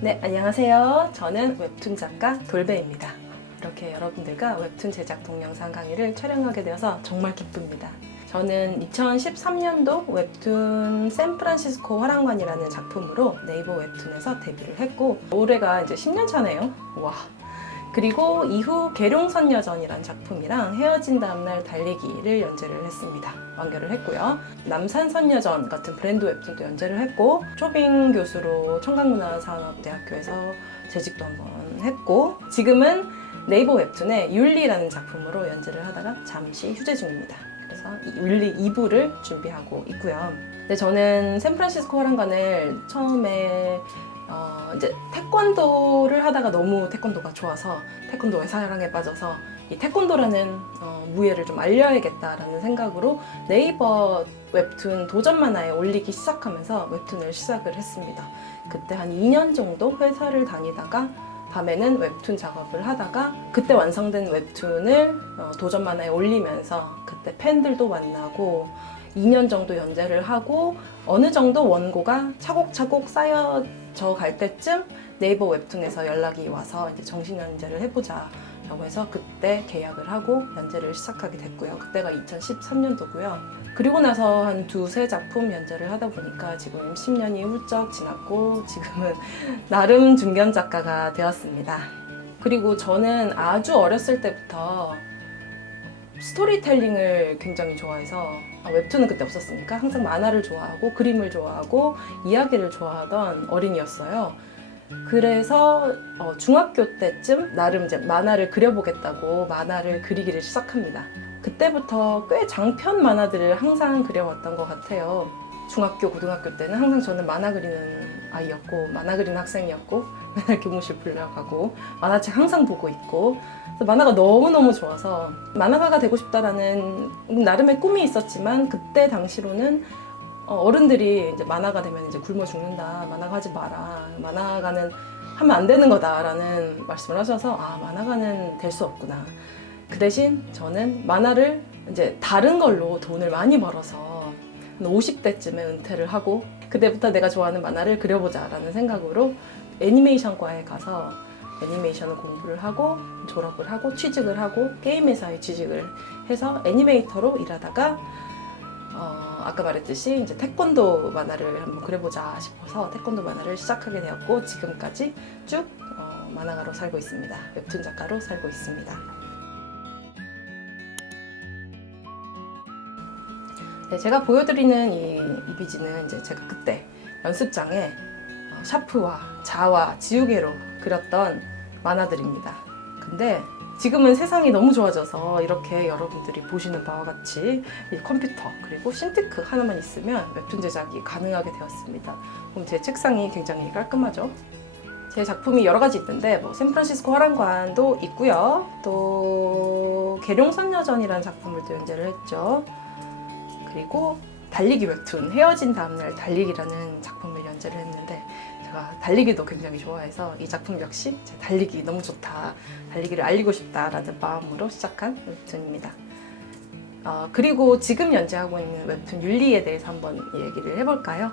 네, 안녕하세요. 저는 웹툰 작가 돌베입니다. 이렇게 여러분들과 웹툰 제작 동영상 강의를 촬영하게 되어서 정말 기쁩니다. 저는 2013년도 웹툰 샌프란시스코 화랑관이라는 작품으로 네이버 웹툰에서 데뷔를 했고, 올해가 이제 10년 차네요. 와. 그리고 이후 계룡선녀전이라는 작품이랑 헤어진 다음날 달리기를 연재를 했습니다. 완결을 했고요. 남산선녀전 같은 브랜드 웹툰도 연재를 했고, 초빙 교수로 청강문화산업대학교에서 재직도 한번 했고, 지금은 네이버 웹툰의 율리라는 작품으로 연재를 하다가 잠시 휴재 중입니다. 그래서 율리 2부를 준비하고 있고요. 근데 저는 샌프란시스코 화랑관을 처음에 이제 태권도를 하다가 너무 태권도가 좋아서 태권도의 사랑에 빠져서 이 태권도라는 무예를 좀 알려야겠다라는 생각으로 네이버 웹툰 도전 만화에 올리기 시작하면서 웹툰을 시작을 했습니다. 그때 한 2년 정도 회사를 다니다가 밤에는 웹툰 작업을 하다가 그때 완성된 웹툰을 도전 만화에 올리면서 그때 팬들도 만나고 2년 정도 연재를 하고 어느 정도 원고가 차곡차곡 쌓여져 갈 때쯤 네이버 웹툰에서 연락이 와서 이제 정식 연재를 해보자 라고 해서 그때 계약을 하고 연재를 시작하게 됐고요. 그때가 2013년도고요. 그리고 나서 한 두세 작품 연재를 하다 보니까 지금 10년이 훌쩍 지났고 지금은 나름 중견 작가가 되었습니다. 그리고 저는 아주 어렸을 때부터 스토리텔링을 굉장히 좋아해서 웹툰은 그때 없었으니까 항상 만화를 좋아하고 그림을 좋아하고 이야기를 좋아하던 어린이였어요. 그래서 중학교 때쯤 나름 이제 만화를 그려보겠다고 만화를 그리기를 시작합니다. 그때부터 꽤 장편 만화들을 항상 그려왔던 것 같아요. 중학교, 고등학교 때는 항상 저는 만화 그리는 아이였고 만화 그리는 학생이었고 맨날 교무실 불려가고 만화책 항상 보고 있고 만화가 너무너무 좋아서 만화가가 되고 싶다라는 나름의 꿈이 있었지만 그때 당시로는 어른들이 이제 만화가 되면 이제 굶어 죽는다. 만화가 하지 마라. 만화가는 하면 안 되는 거다라는 말씀을 하셔서 만화가는 될 수 없구나. 그 대신 저는 만화를 이제 다른 걸로 돈을 많이 벌어서 한 50대쯤에 은퇴를 하고 그때부터 내가 좋아하는 만화를 그려보자라는 생각으로 애니메이션과에 가서 애니메이션을 공부를 하고 졸업을 하고 취직을 하고 게임 회사에 취직을 해서 애니메이터로 일하다가 아까 말했듯이 이제 태권도 만화를 한번 그려보자 싶어서 태권도 만화를 시작하게 되었고 지금까지 쭉 만화가로 살고 있습니다. 웹툰 작가로 살고 있습니다. 네, 제가 보여드리는 이 이미지는 이제 제가 그때 연습장에 샤프와 자와 지우개로 그렸던 만화들입니다. 근데 지금은 세상이 너무 좋아져서 이렇게 여러분들이 보시는 바와 같이 이 컴퓨터 그리고 신티크 하나만 있으면 웹툰 제작이 가능하게 되었습니다. 그럼 제 책상이 굉장히 깔끔하죠. 제 작품이 여러 가지 있는데 뭐 샌프란시스코 화랑관도 있고요. 또 계룡선녀전이라는 작품을 또 연재를 했죠. 그리고 달리기 웹툰 헤어진 다음날 달리기라는 작품을 연재를 했는데 제가 달리기도 굉장히 좋아해서 이 작품 역시 제 달리기 너무 좋다, 달리기를 알리고 싶다라는 마음으로 시작한 웹툰입니다. 그리고 지금 연재하고 있는 웹툰 율리에 대해서 한번 얘기를 해볼까요?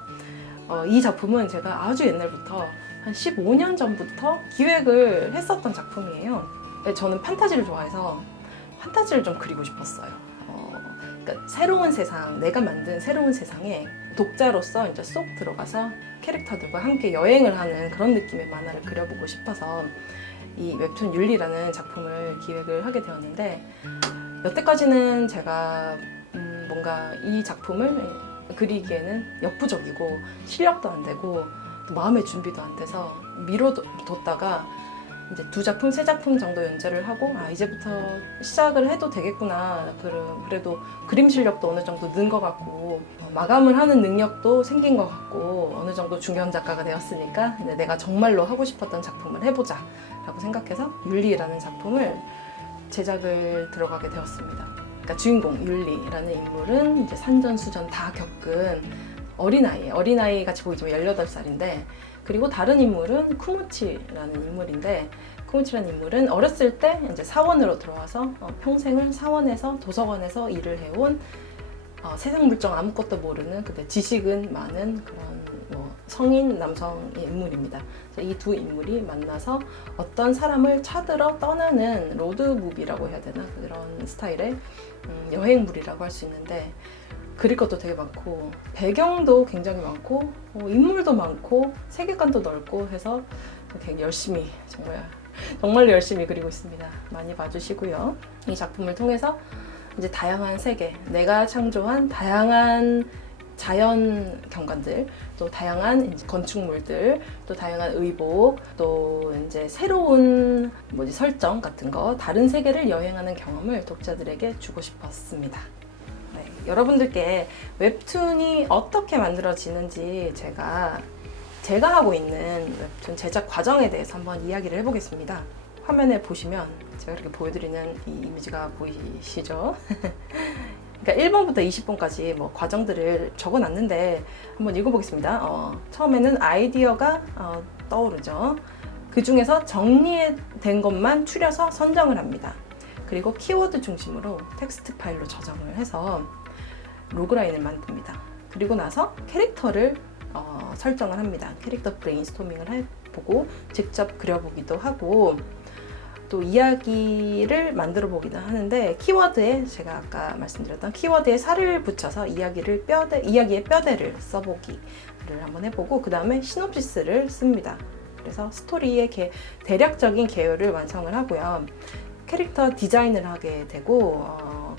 이 작품은 제가 아주 옛날부터 한 15년 전부터 기획을 했었던 작품이에요. 저는 판타지를 좋아해서 판타지를 좀 그리고 싶었어요. 그러니까 새로운 세상, 내가 만든 새로운 세상에 독자로서 이제 쏙 들어가서 캐릭터들과 함께 여행을 하는 그런 느낌의 만화를 그려보고 싶어서 이 웹툰 율리라는 작품을 기획을 하게 되었는데 여태까지는 제가 뭔가 이 작품을 그리기에는 역부족이고 실력도 안 되고 마음의 준비도 안 돼서 미뤄뒀다가 이제 2작품, 3작품 정도 연재를 하고 이제부터 시작을 해도 되겠구나. 그래도 그림 실력도 어느 정도 는 것 같고 마감을 하는 능력도 생긴 것 같고 어느 정도 중견 작가가 되었으니까 이제 내가 정말로 하고 싶었던 작품을 해보자 라고 생각해서 율리라는 작품을 제작을 들어가게 되었습니다. 그러니까 주인공 율리라는 인물은 이제 산전수전 다 겪은 어린아이 같이 보이지만 18살인데 그리고 다른 인물은 쿠모치라는 인물인데 쿠모치라는 인물은 어렸을 때 이제 사원으로 들어와서 평생을 사원에서 도서관에서 일을 해온 세상 물정 아무것도 모르는 근데 지식은 많은 그런 뭐 성인 남성의 인물입니다. 그래서 이 두 인물이 만나서 어떤 사람을 찾으러 떠나는 로드무비라고 해야 되나 그런 스타일의 여행물이라고 할 수 있는데 그릴 것도 되게 많고 배경도 굉장히 많고 인물도 많고 세계관도 넓고 해서 되게 열심히 정말 열심히 그리고 있습니다. 많이 봐주시고요. 이 작품을 통해서 이제 다양한 세계, 내가 창조한 다양한 자연 경관들, 또 다양한 이제 건축물들, 또 다양한 의복, 또 이제 새로운 설정 같은 거, 다른 세계를 여행하는 경험을 독자들에게 주고 싶었습니다. 네, 여러분들께 웹툰이 어떻게 만들어지는지 제가 하고 있는 웹툰 제작 과정에 대해서 한번 이야기를 해보겠습니다. 화면에 보시면 제가 이렇게 보여드리는 이 이미지가 보이시죠? 그러니까 1번부터 20번까지 뭐 과정들을 적어놨는데 한번 읽어보겠습니다. 처음에는 아이디어가 떠오르죠. 그 중에서 정리된 것만 추려서 선정을 합니다. 그리고 키워드 중심으로 텍스트 파일로 저장을 해서 로그라인을 만듭니다. 그리고 나서 캐릭터를 설정을 합니다. 캐릭터 브레인스토밍을 해보고 직접 그려보기도 하고 또 이야기를 만들어 보기도 하는데 키워드에 제가 아까 말씀드렸던 키워드에 살을 붙여서 이야기의 뼈대를 써보기를 한번 해보고 그 다음에 시놉시스를 씁니다. 그래서 스토리의 대략적인 개요를 완성을 하고요. 캐릭터 디자인을 하게 되고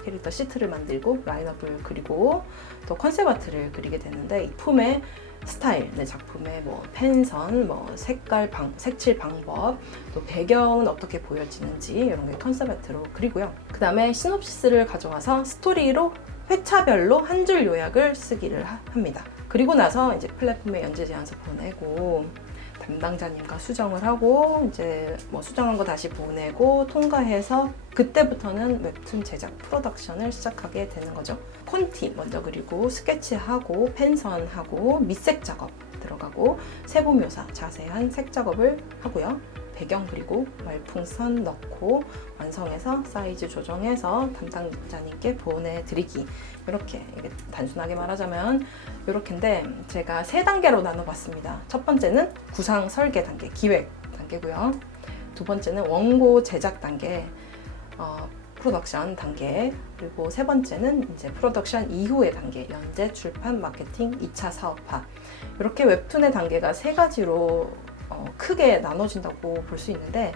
캐릭터 시트를 만들고 라인업을 그리고 또 컨셉 아트를 그리게 되는데 이 품의 스타일, 내 작품의 펜선, 색칠 방법, 또 배경은 어떻게 보여지는지 이런 게 컨셉 아트로 그리고요. 그 다음에 시놉시스를 가져와서 스토리로 회차별로 한 줄 요약을 쓰기를 합니다. 그리고 나서 이제 플랫폼에 연재 제안서 보내고 담당자님과 수정을 하고 이제 수정한 거 다시 보내고 통과해서 그때부터는 웹툰 제작 프로덕션을 시작하게 되는 거죠. 콘티 먼저 그리고 스케치하고 펜선하고 밑색 작업 들어가고 세부 묘사 자세한 색 작업을 하고요. 배경 그리고 말풍선 넣고 완성해서 사이즈 조정해서 담당자님께 보내드리기. 이렇게 단순하게 말하자면 이렇게인데 제가 3단계로 나눠봤습니다. 첫 번째는 구상 설계 단계, 기획 단계고요. 두 번째는 원고 제작 단계, 프로덕션 단계, 그리고 세 번째는 이제 프로덕션 이후의 단계, 연재, 출판, 마케팅, 2차 사업화. 이렇게 웹툰의 단계가 3가지로 크게 나눠진다고 볼 수 있는데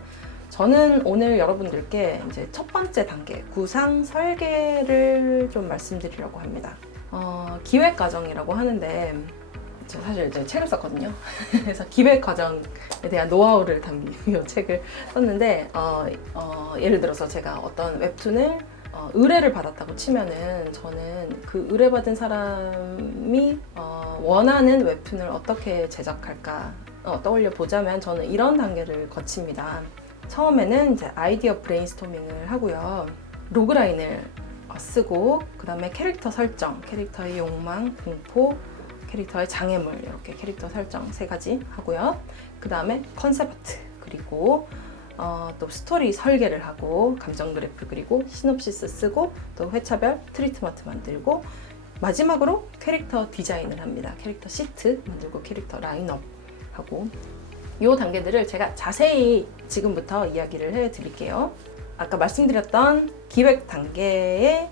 저는 오늘 여러분들께 이제 첫 번째 단계, 구상 설계를 좀 말씀드리려고 합니다. 기획 과정이라고 하는데 제가 사실 이제 책을 썼거든요. 그래서 기획 과정에 대한 노하우를 담긴 이 책을 썼는데 예를 들어서 제가 어떤 웹툰을 의뢰를 받았다고 치면은 저는 그 의뢰받은 사람이 원하는 웹툰을 어떻게 제작할까 떠올려 보자면 저는 이런 단계를 거칩니다. 처음에는 이제 아이디어 브레인스토밍을 하고요. 로그라인을 쓰고 그 다음에 캐릭터 설정, 캐릭터의 욕망, 공포, 캐릭터의 장애물 이렇게 캐릭터 설정 3가지 하고요. 그 다음에 컨셉 아트 그리고 또 스토리 설계를 하고 감정 그래프 그리고 시놉시스 쓰고 또 회차별 트리트먼트 만들고 마지막으로 캐릭터 디자인을 합니다. 캐릭터 시트 만들고 캐릭터 라인업 하고 이 단계들을 제가 자세히 지금부터 이야기를 해드릴게요. 아까 말씀드렸던 기획 단계의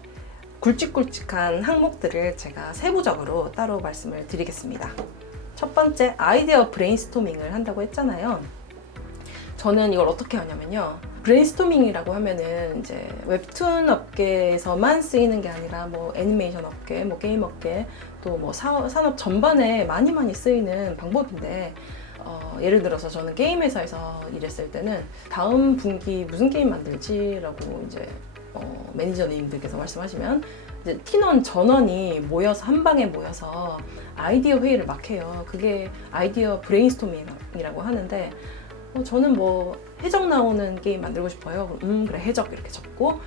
굵직굵직한 항목들을 제가 세부적으로 따로 말씀을 드리겠습니다. 첫 번째, 아이디어 브레인스토밍을 한다고 했잖아요. 저는 이걸 어떻게 하냐면요. 브레인스토밍이라고 하면은 이제 웹툰 업계에서만 쓰이는 게 아니라 애니메이션 업계, 게임 업계, 또 산업 전반에 많이 쓰이는 방법인데 예를 들어서 저는 게임 회사에서 일했을 때는 다음 분기 무슨 게임 만들지라고 이제 매니저님들께서 말씀하시면 이제 팀원 전원이 모여서 한 방에 모여서 아이디어 회의를 막 해요. 그게 아이디어 브레인스토밍이라고 하는데 저는 해적 나오는 게임 만들고 싶어요. 그럼 그래 해적 이렇게 적고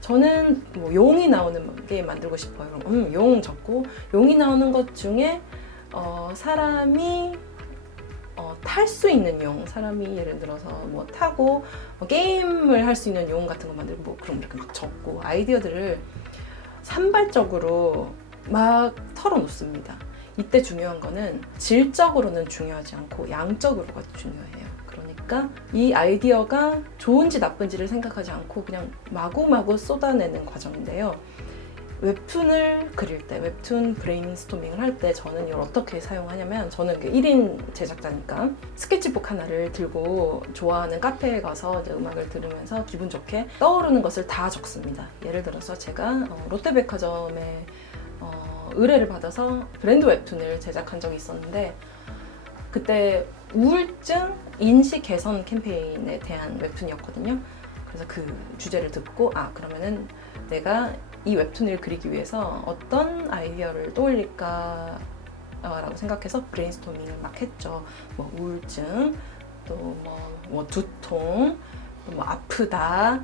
저는 용이 나오는 게임 만들고 싶어요. 그럼 용 적고 용이 나오는 것 중에 사람이 탈 수 있는 용, 사람이 예를 들어서 타고 게임을 할 수 있는 용 같은 거 만들고 그럼 이렇게 막 적고 아이디어들을 산발적으로 막 털어놓습니다. 이때 중요한 거는 질적으로는 중요하지 않고 양적으로가 중요해요. 그러니까 이 아이디어가 좋은지 나쁜지를 생각하지 않고 그냥 마구마구 쏟아내는 과정인데요. 웹툰을 그릴 때, 웹툰 브레인스토밍을 할 때 저는 이걸 어떻게 사용하냐면, 저는 1인 제작자니까 스케치북 하나를 들고 좋아하는 카페에 가서 이제 음악을 들으면서 기분 좋게 떠오르는 것을 다 적습니다. 예를 들어서 제가 롯데백화점에 의뢰를 받아서 브랜드 웹툰을 제작한 적이 있었는데, 그때 우울증 인식 개선 캠페인에 대한 웹툰이었거든요. 그래서 그 주제를 듣고 그러면은 내가 이 웹툰을 그리기 위해서 어떤 아이디어를 떠올릴까 라고 생각해서 브레인스토밍을 막 했죠. 뭐 우울증, 또 뭐 두통, 또 뭐 아프다,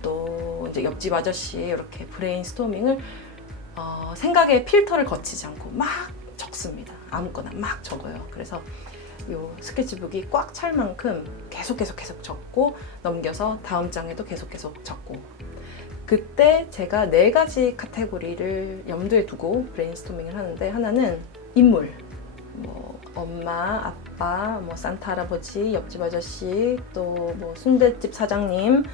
또 이제 옆집 아저씨, 이렇게 브레인스토밍을 생각의 필터를 거치지 않고 막 적습니다. 아무거나 막 적어요. 그래서 이 스케치북이 꽉 찰 만큼 계속 적고, 넘겨서 다음 장에도 계속 적고, 그때 제가 4가지 카테고리를 염두에 두고 브레인스토밍을 하는데, 하나는 인물, 뭐 엄마, 아빠, 뭐 산타 할아버지, 옆집 아저씨, 또 뭐 순댓집 사장님,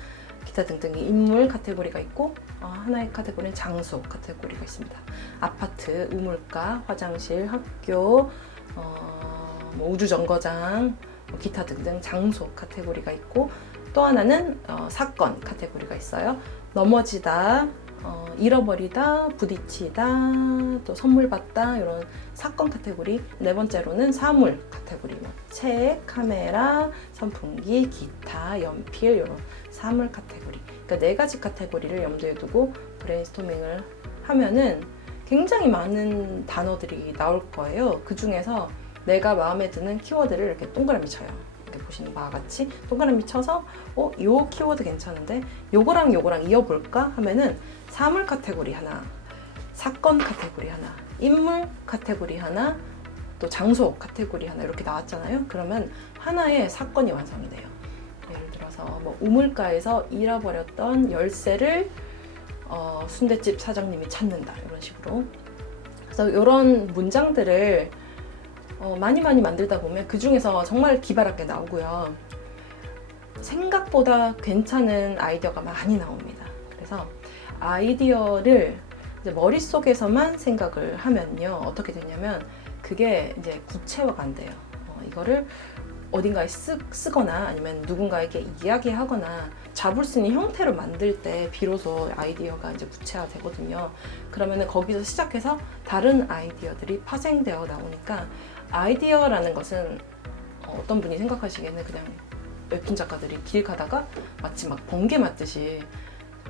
기타 등등의 인물 카테고리가 있고, 하나의 카테고리는 장소 카테고리가 있습니다. 아파트, 우물가, 화장실, 학교, 뭐 우주정거장, 뭐 기타 등등 장소 카테고리가 있고, 또 하나는 사건 카테고리가 있어요. 넘어지다, 잃어버리다, 부딪히다, 또 선물 받다, 이런 사건 카테고리. 4번째로는 사물 카테고리, 뭐 책, 카메라, 선풍기, 기타, 연필, 이런 사물 카테고리. 그러니까 4가지 카테고리를 염두에 두고 브레인스토밍을 하면은 굉장히 많은 단어들이 나올 거예요. 그 중에서 내가 마음에 드는 키워드를 이렇게 동그라미 쳐요. 이렇게 보시는 바와 같이 동그라미 쳐서 요 키워드 괜찮은데 요거랑 이어볼까 하면은 사물 카테고리 하나, 사건 카테고리 하나, 인물 카테고리 하나, 또 장소 카테고리 하나, 이렇게 나왔잖아요. 그러면 하나의 사건이 완성이 돼요. 예를 들어서 뭐 우물가에서 잃어버렸던 열쇠를 순댓집 사장님이 찾는다, 이런 식으로. 그래서 이런 문장들을 많이 만들다 보면 그 중에서 정말 기발하게 나오고요. 생각보다 괜찮은 아이디어가 많이 나옵니다. 그래서 아이디어를 이제 머릿속에서만 생각을 하면요, 어떻게 되냐면 그게 이제 구체화가 안 돼요. 이거를 어딘가에 쓰거나 아니면 누군가에게 이야기하거나 잡을 수 있는 형태로 만들 때 비로소 아이디어가 이제 구체화 되거든요. 그러면은 거기서 시작해서 다른 아이디어들이 파생되어 나오니까, 아이디어라는 것은 어떤 분이 생각하시기에는 그냥 웹툰 작가들이 길 가다가 마치 막 번개 맞듯이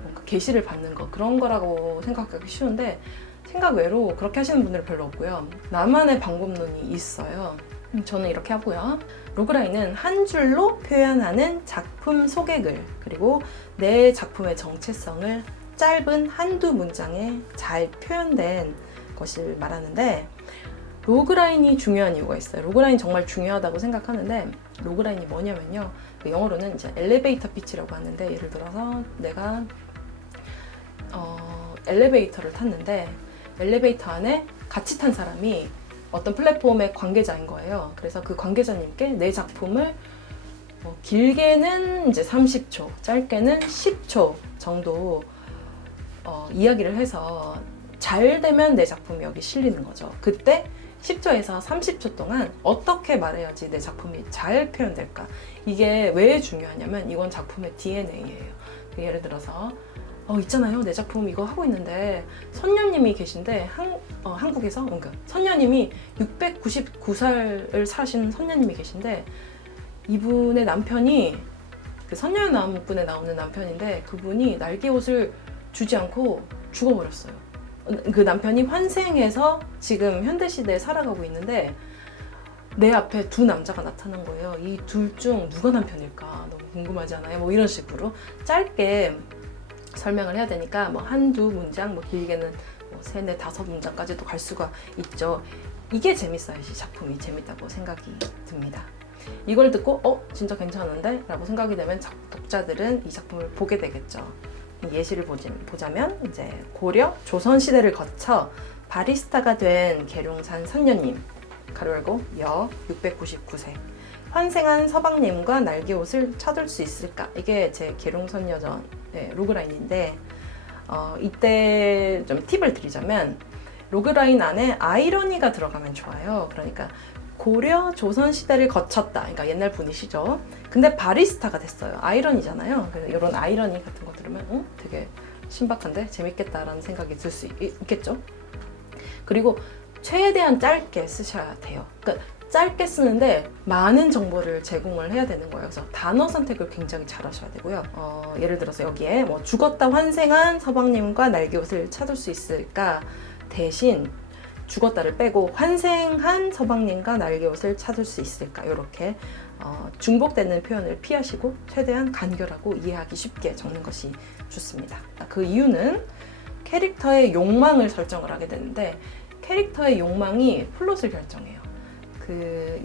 뭔가 계시를 받는 거, 그런 거라고 생각하기 쉬운데, 생각 외로 그렇게 하시는 분들은 별로 없고요. 나만의 방법론이 있어요. 저는 이렇게 하고요. 로그라인은 한 줄로 표현하는 작품 소개글, 그리고 내 작품의 정체성을 짧은 한두 문장에 잘 표현된 것을 말하는데, 로그라인이 중요한 이유가 있어요. 로그라인 정말 중요하다고 생각하는데, 로그라인이 뭐냐면요, 영어로는 이제 엘리베이터 피치라고 하는데, 예를 들어서 내가 엘리베이터를 탔는데 엘리베이터 안에 같이 탄 사람이 어떤 플랫폼의 관계자인 거예요. 그래서 그 관계자님께 내 작품을 길게는 이제 30초, 짧게는 10초 정도 이야기를 해서 잘 되면 내 작품이 여기 실리는 거죠. 그때 10초에서 30초 동안 어떻게 말해야지 내 작품이 잘 표현될까? 이게 왜 중요하냐면 이건 작품의 DNA예요. 예를 들어서 있잖아요, 내 작품 이거 하고 있는데 선녀님이 계신데 한국에서 그러니까 선녀님이 699살을 사시는 선녀님이 계신데, 이분의 남편이 그 선녀나무꾼에 나오는 남편인데 그분이 날개 옷을 주지 않고 죽어버렸어요. 그 남편이 환생해서 지금 현대시대에 살아가고 있는데 내 앞에 두 남자가 나타난 거예요. 이 둘 중 누가 남편일까 너무 궁금하지 않아요? 뭐 이런 식으로 짧게 설명을 해야 되니까 뭐 한두 문장, 뭐 길게는 뭐 3, 4, 5문장까지도 갈 수가 있죠. 이게 재밌어야지 작품이 재밌다고 생각이 듭니다. 이걸 듣고 진짜 괜찮은데? 라고 생각이 되면 독자들은 이 작품을 보게 되겠죠. 예시를 보자면 이제 고려, 조선 시대를 거쳐 바리스타가 된 계룡산 선녀님 가로 열고 여 699세 환생한 서방님과 날개옷을 찾을 수 있을까? 이게 제 계룡선녀전의 로그라인인데 이때 좀 팁을 드리자면 로그라인 안에 아이러니가 들어가면 좋아요. 그러니까 고려, 조선 시대를 거쳤다. 그러니까 옛날 분이시죠. 근데 바리스타가 됐어요. 아이러니잖아요. 그래서 이런 아이러니 같은 거 들으면 되게 신박한데 재밌겠다라는 생각이 들 수 있겠죠. 그리고 최대한 짧게 쓰셔야 돼요. 그러니까 짧게 쓰는데 많은 정보를 제공을 해야 되는 거예요. 그래서 단어 선택을 굉장히 잘 하셔야 되고요. 예를 들어서 여기에 뭐 죽었다 환생한 서방님과 날개옷을 찾을 수 있을까 대신 죽었다를 빼고 환생한 서방님과 날개옷을 찾을 수 있을까 이렇게 중복되는 표현을 피하시고 최대한 간결하고 이해하기 쉽게 적는 것이 좋습니다. 그 이유는 캐릭터의 욕망을 설정을 하게 되는데 캐릭터의 욕망이 플롯을 결정해요. 그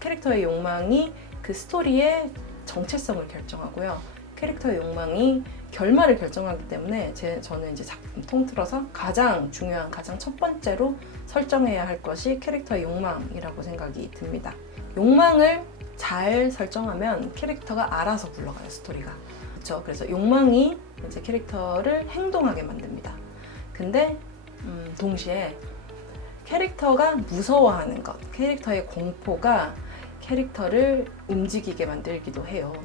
캐릭터의 욕망이 그 스토리의 정체성을 결정하고요. 캐릭터의 욕망이 결말을 결정하기 때문에 저는 이제 작품 통틀어서 가장 중요한, 가장 첫 번째로 설정해야 할 것이 캐릭터의 욕망이라고 생각이 듭니다. 욕망을 잘 설정하면 캐릭터가 알아서 굴러가요, 스토리가. 그렇죠? 그래서 욕망이 이제 캐릭터를 행동하게 만듭니다. 근데 동시에 캐릭터가 무서워하는 것, 캐릭터의 공포가 캐릭터를 움직이게 만들기도 해요.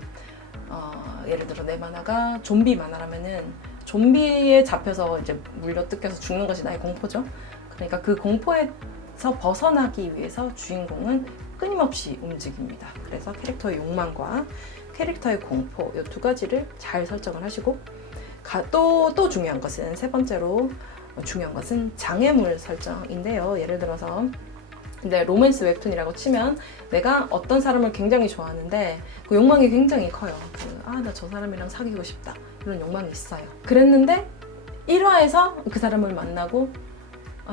예를 들어 내 만화가 좀비 만화라면은 좀비에 잡혀서 이제 물려 뜯겨서 죽는 것이 나의 공포죠. 그러니까 그 공포에서 벗어나기 위해서 주인공은 끊임없이 움직입니다. 그래서 캐릭터의 욕망과 캐릭터의 공포 이 두 가지를 잘 설정을 하시고 또 중요한 것은 세 번째로 중요한 것은 장애물 설정인데요. 예를 들어서 근데 로맨스 웹툰이라고 치면 내가 어떤 사람을 굉장히 좋아하는데 그 욕망이 굉장히 커요. 나 저 사람이랑 사귀고 싶다 이런 욕망이 있어요. 그랬는데 1화에서 그 사람을 만나고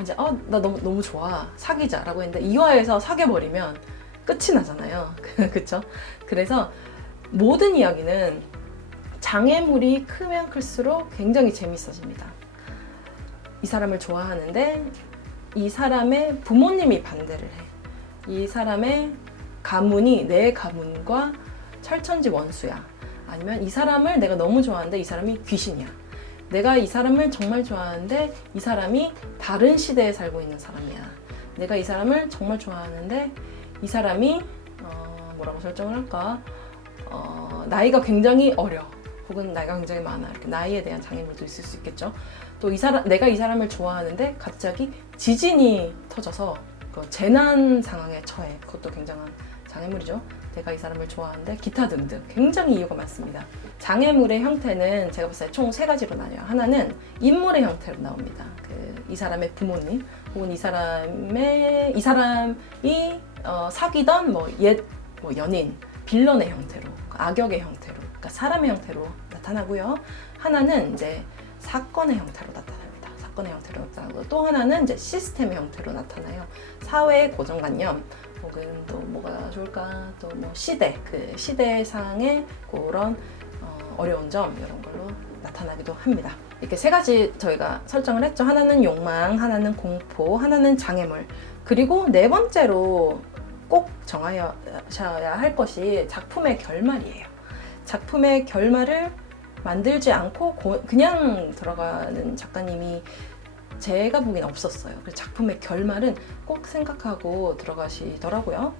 이제 나 너무 좋아 사귀자라고 했는데 2화에서 사귀어버리면 끝이 나잖아요. 그쵸? 그래서 모든 이야기는 장애물이 크면 클수록 굉장히 재밌어집니다. 이 사람을 좋아하는데 이 사람의 부모님이 반대를 해. 이 사람의 가문이 내 가문과 철천지 원수야. 아니면 이 사람을 내가 너무 좋아하는데 이 사람이 귀신이야. 내가 이 사람을 정말 좋아하는데 이 사람이 다른 시대에 살고 있는 사람이야. 내가 이 사람을 정말 좋아하는데 이 사람이 뭐라고 설정을 할까? 나이가 굉장히 어려. 혹은 나이가 굉장히 많아. 이렇게 나이에 대한 장애물도 있을 수 있겠죠. 또 내가 이 사람을 좋아하는데 갑자기 지진이 터져서 그 재난 상황에 처해. 그것도 굉장한 장애물이죠. 내가 이 사람을 좋아하는데 기타 등등 굉장히 이유가 많습니다. 장애물의 형태는 제가 봤을 때 총 3가지로 나뉘어요. 하나는 인물의 형태로 나옵니다. 이 사람의 부모님 혹은 이 사람이 사귀던 옛 연인 빌런의 형태로, 악역의 형태로, 그러니까 사람의 형태로 나타나고요. 하나는 이제 사건의 형태로 나타납니다. 사건의 형태로 나타나고 또 하나는 이제 시스템의 형태로 나타나요. 사회의 고정관념 혹은 또 뭐가 좋을까? 또 뭐 시대, 그 시대상의 그런 어려운 점 이런 걸로 나타나기도 합니다. 이렇게 3가지 저희가 설정을 했죠. 하나는 욕망, 하나는 공포, 하나는 장애물. 그리고 4번째로 꼭 정하셔야 할 것이 작품의 결말이에요. 작품의 결말을 만들지 않고 그냥 들어가는 작가님이 제가 보기엔 없었어요. 그래서 작품의 결말은 꼭 생각하고 들어가시더라고요.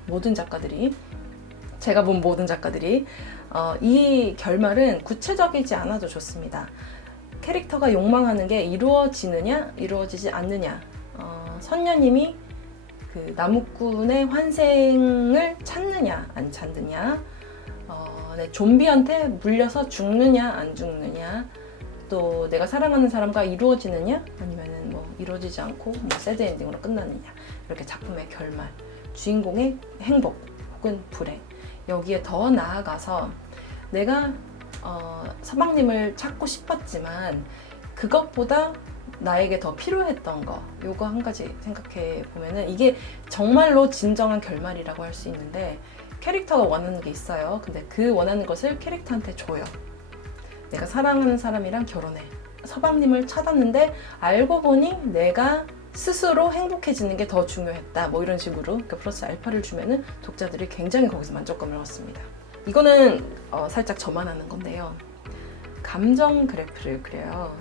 제가 본 모든 작가들이 이 결말은 구체적이지 않아도 좋습니다. 캐릭터가 욕망하는 게 이루어지느냐 이루어지지 않느냐, 선녀님이 그 나무꾼의 환생을 찾느냐 안 찾느냐, 좀비한테 물려서 죽느냐 안 죽느냐, 또 내가 사랑하는 사람과 이루어지느냐 아니면은 뭐 이루어지지 않고 뭐 새드 엔딩으로 끝나느냐, 이렇게 작품의 결말, 주인공의 행복 혹은 불행, 여기에 더 나아가서 내가 서방님을 찾고 싶었지만 그것보다 나에게 더 필요했던 거, 요거 한 가지 생각해 보면은 이게 정말로 진정한 결말이라고 할 수 있는데, 캐릭터가 원하는 게 있어요. 근데 그 원하는 것을 캐릭터한테 줘요. 내가 사랑하는 사람이랑 결혼해. 서방님을 찾았는데 알고 보니 내가 스스로 행복해지는 게 더 중요했다. 뭐 이런 식으로 그러니까 플러스 알파를 주면은 독자들이 굉장히 거기서 만족감을 얻습니다. 이거는 살짝 저만 하는 건데요. 감정 그래프를 그려요.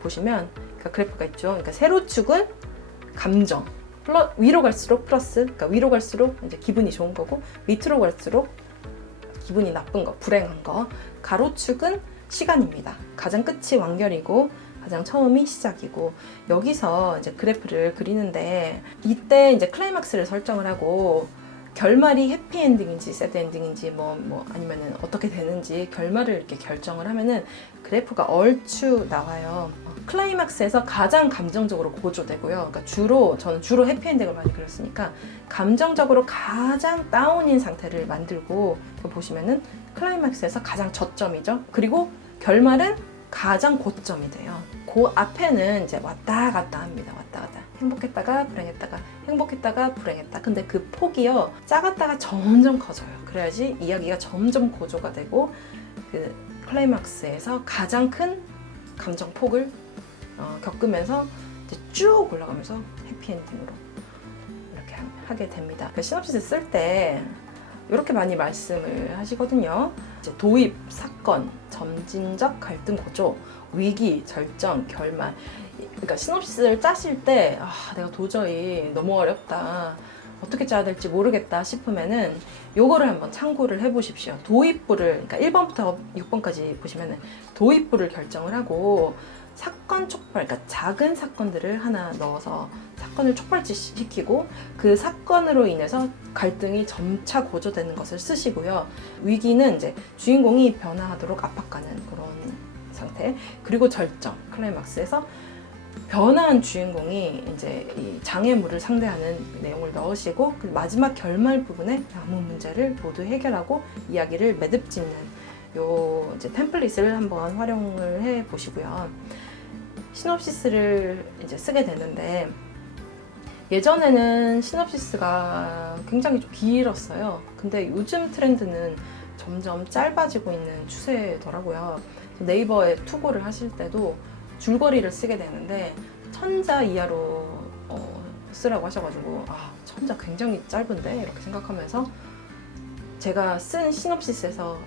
보시면 그러니까 그래프가 있죠. 그러니까 세로축은 감정, 위로 갈수록 플러스, 그러니까 위로 갈수록 이제 기분이 좋은 거고 밑으로 갈수록 기분이 나쁜 거, 불행한 거. 가로축은 시간입니다. 가장 끝이 완결이고 가장 처음이 시작이고 여기서 이제 그래프를 그리는데 이때 이제 클라이막스를 설정을 하고 결말이 해피엔딩인지 새드엔딩인지 뭐 아니면은 어떻게 되는지 결말을 이렇게 결정을 하면은 그래프가 얼추 나와요. 클라이막스에서 가장 감정적으로 고조되고요. 그러니까 저는 주로 해피엔딩을 많이 그렸으니까 감정적으로 가장 다운인 상태를 만들고 보시면은 클라이막스에서 가장 저점이죠. 그리고 결말은 가장 고점이 돼요. 그 앞에는 이제 왔다 갔다 합니다. 왔다 갔다. 행복했다가 불행했다가 행복했다가 불행했다. 근데 그 폭이요. 작았다가 점점 커져요. 그래야지 이야기가 점점 고조가 되고 그 클라이막스에서 가장 큰 감정 폭을 겪으면서 이제 쭉 올라가면서 해피엔딩으로 이렇게 하게 됩니다. 그러니까 시놉시스 쓸 때 이렇게 많이 말씀을 하시거든요. 이제 도입, 사건, 점진적 갈등 고조, 위기, 절정, 결말. 그러니까 시놉시스를 짜실 때 내가 도저히 너무 어렵다. 어떻게 짜야 될지 모르겠다 싶으면은 요거를 한번 참고를 해보십시오. 도입부를, 그러니까 1번부터 6번까지 보시면은 도입부를 결정을 하고 사건 촉발, 그러니까 작은 사건들을 하나 넣어서 사건을 촉발시키고 그 사건으로 인해서 갈등이 점차 고조되는 것을 쓰시고요. 위기는 이제 주인공이 변화하도록 압박하는 그런 상태. 그리고 절정, 클라이막스에서 변화한 주인공이 이제 이 장애물을 상대하는 내용을 넣으시고 그 마지막 결말 부분에 남은 문제를 모두 해결하고 이야기를 매듭짓는 요 이제 템플릿을 한번 활용을 해 보시고요. 시놉시스를 이제 쓰게 되는데 예전에는 시놉시스가 굉장히 좀 길었어요. 근데 요즘 트렌드는 점점 짧아지고 있는 추세더라고요. 네이버에 투고를 하실 때도 줄거리를 쓰게 되는데 천자 이하로 쓰라고 하셔가지고 천자 굉장히 짧은데 이렇게 생각하면서 제가 쓴 시놉시스에서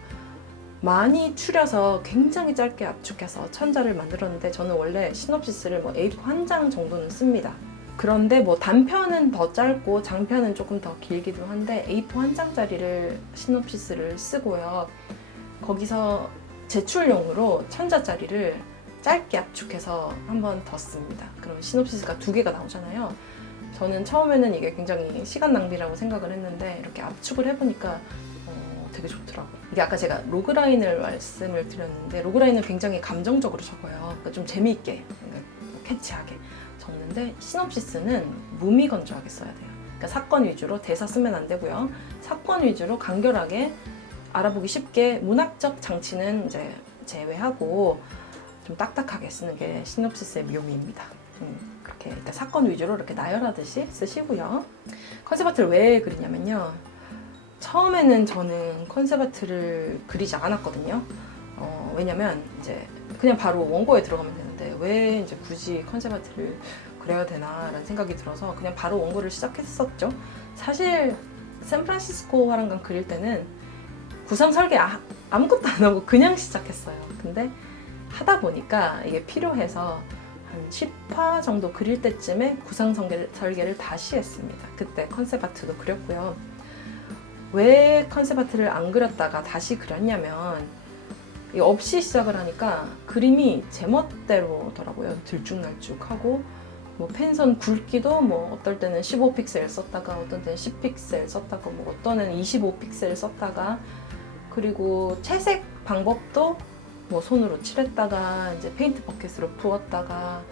많이 추려서 굉장히 짧게 압축해서 천자를 만들었는데 저는 원래 시놉시스를 A4 한 장 정도는 씁니다. 그런데 단편은 더 짧고 장편은 조금 더 길기도 한데 A4 한 장짜리를 시놉시스를 쓰고요. 거기서 제출용으로 천자짜리를 짧게 압축해서 한 번 더 씁니다. 그럼 시놉시스가 2개가 나오잖아요. 저는 처음에는 이게 굉장히 시간 낭비라고 생각을 했는데 이렇게 압축을 해보니까 되게 좋더라고요. 이게 아까 제가 로그라인을 말씀을 드렸는데 로그라인은 굉장히 감정적으로 적어요. 그러니까 좀 재미있게, 그러니까 캐치하게 적는데 시놉시스는 무미건조하게 써야 돼요. 그러니까 사건 위주로 대사 쓰면 안 되고요. 사건 위주로 간결하게 알아보기 쉽게 문학적 장치는 이제 제외하고 좀 딱딱하게 쓰는 게 시놉시스의 묘미입니다. 그렇게 그러니까 사건 위주로 이렇게 나열하듯이 쓰시고요. 컨셉 아트를 왜 그리냐면요. 처음에는 저는 컨셉 아트를 그리지 않았거든요. 왜냐면 이제 그냥 바로 원고에 들어가면 되는데 왜 이제 굳이 컨셉 아트를 그려야 되나라는 생각이 들어서 그냥 바로 원고를 시작했었죠. 사실 샌프란시스코 화랑강 그릴 때는 구상 설계 아무것도 안 하고 그냥 시작했어요. 근데 하다 보니까 이게 필요해서 한 10화 정도 그릴 때쯤에 구상 설계를 다시 했습니다. 그때 컨셉 아트도 그렸고요. 왜 컨셉 아트를 안 그렸다가 다시 그렸냐면 없이 시작을 하니까 그림이 제멋대로더라고요. 들쭉날쭉하고 펜선 굵기도 어떨 때는 15픽셀 썼다가 어떤 때는 10픽셀 썼다가 어떤 애는 25픽셀 썼다가 그리고 채색 방법도 손으로 칠했다가 이제 페인트 버킷으로 부었다가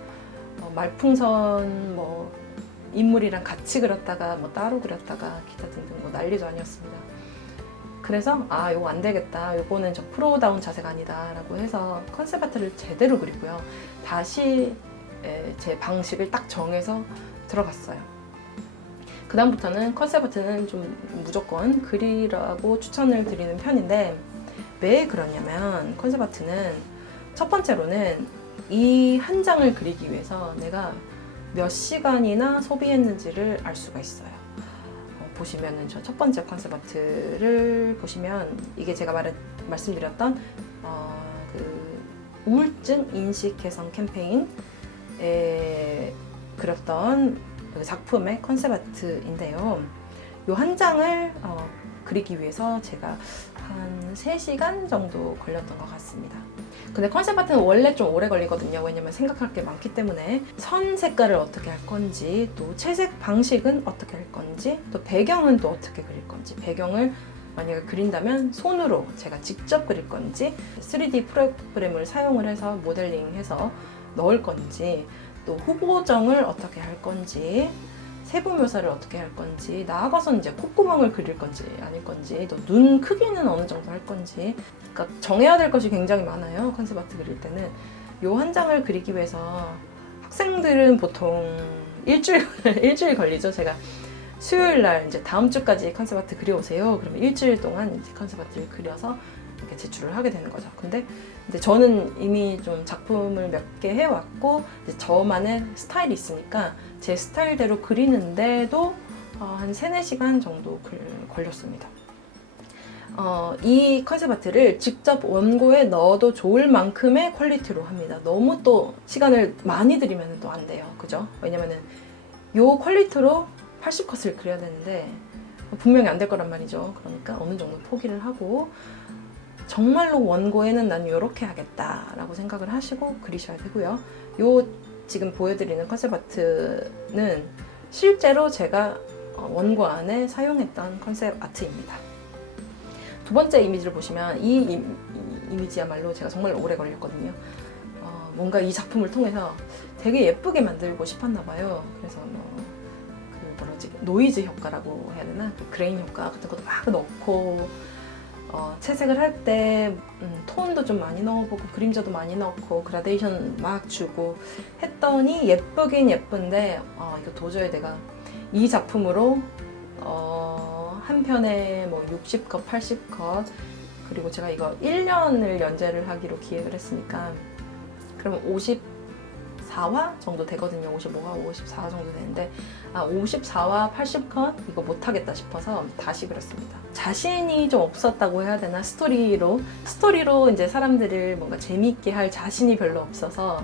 말풍선 인물이랑 같이 그렸다가 따로 그렸다가 기타 등등 난리도 아니었습니다. 그래서 요거 안 되겠다. 요거는 저 프로다운 자세가 아니다 라고 해서 컨셉 아트를 제대로 그리고요. 다시 제 방식을 딱 정해서 들어갔어요. 그 다음부터는 컨셉 아트는 좀 무조건 그리라고 추천을 드리는 편인데 왜 그러냐면 컨셉 아트는 첫 번째로는 이 한 장을 그리기 위해서 내가 몇 시간이나 소비했는지를 알 수가 있어요. 보시면은 저 첫 번째 컨셉 아트를 보시면 이게 제가 말씀드렸던 그 우울증 인식 개선 캠페인에 그렸던 그 작품의 컨셉 아트인데요. 이 한 장을 그리기 위해서 제가 한 3시간 정도 걸렸던 것 같습니다. 근데 컨셉 아트는 원래 좀 오래 걸리거든요. 왜냐면 생각할 게 많기 때문에 선 색깔을 어떻게 할 건지, 또 채색 방식은 어떻게 할 건지, 또 배경은 또 어떻게 그릴 건지, 배경을 만약에 그린다면 손으로 제가 직접 그릴 건지, 3D 프로그램을 사용을 해서 모델링해서 넣을 건지, 또 후보정을 어떻게 할 건지, 세부 묘사를 어떻게 할 건지, 나아가서 이제 콧구멍을 그릴 건지 아닐 건지, 또 눈 크기는 어느 정도 할 건지, 그러니까 정해야 될 것이 굉장히 많아요. 컨셉 아트 그릴 때는. 요 한 장을 그리기 위해서 학생들은 보통 일주일 걸리죠. 제가 수요일 날 이제 다음 주까지 컨셉 아트 그려오세요. 그러면 일주일 동안 이제 컨셉 아트를 그려서 이렇게 제출을 하게 되는 거죠. 근데 이제 저는 이미 좀 작품을 몇 개 해왔고 이제 저만의 스타일이 있으니까 제 스타일대로 그리는데도 한 3-4시간 정도 걸렸습니다. 이 컨셉 아트를 직접 원고에 넣어도 좋을 만큼의 퀄리티로 합니다. 너무 또 시간을 많이 들이면 또 안 돼요. 그죠? 왜냐면은 요 퀄리티로 80컷을 그려야 되는데 분명히 안 될 거란 말이죠. 그러니까 어느 정도 포기를 하고 정말로 원고에는 난 이렇게 하겠다라고 생각을 하시고 그리셔야 되고요. 요 지금 보여드리는 컨셉 아트는 실제로 제가 원고 안에 사용했던 컨셉 아트입니다. 두 번째 이미지를 보시면 이 이미지야말로 제가 정말 오래 걸렸거든요. 뭔가 이 작품을 통해서 되게 예쁘게 만들고 싶었나 봐요. 그래서 노이즈 효과라고 해야 되나? 그 그레인 효과 같은 것도 막 넣고 채색을 할 때 톤도 좀 많이 넣어보고 그림자도 많이 넣고 그라데이션 막 주고 했더니 예쁘긴 예쁜데 이거 도저히 내가 이 작품으로 한 편에 뭐 60컷, 80컷 그리고 제가 이거 1년을 연재를 하기로 기획을 했으니까 그럼 54화 정도 되거든요. 55화, 54화 정도 되는데 54화, 80컷 이거 못하겠다 싶어서 다시 그렸습니다. 자신이 좀 없었다고 해야 되나? 스토리로 이제 사람들을 뭔가 재미있게 할 자신이 별로 없어서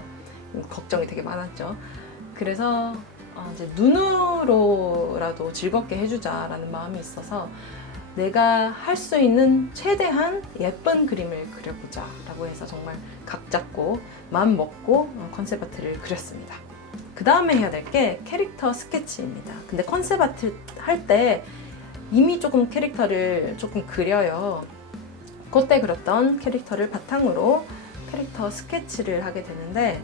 걱정이 되게 많았죠. 그래서 이제 눈으로라도 즐겁게 해주자라는 마음이 있어서 내가 할 수 있는 최대한 예쁜 그림을 그려보자 라고 해서 정말 각 잡고 마음 먹고 컨셉 아트를 그렸습니다. 그 다음에 해야 될 게 캐릭터 스케치입니다. 근데 컨셉 아트 할 때 이미 조금 캐릭터를 조금 그려요. 그때 그렸던 캐릭터를 바탕으로 캐릭터 스케치를 하게 되는데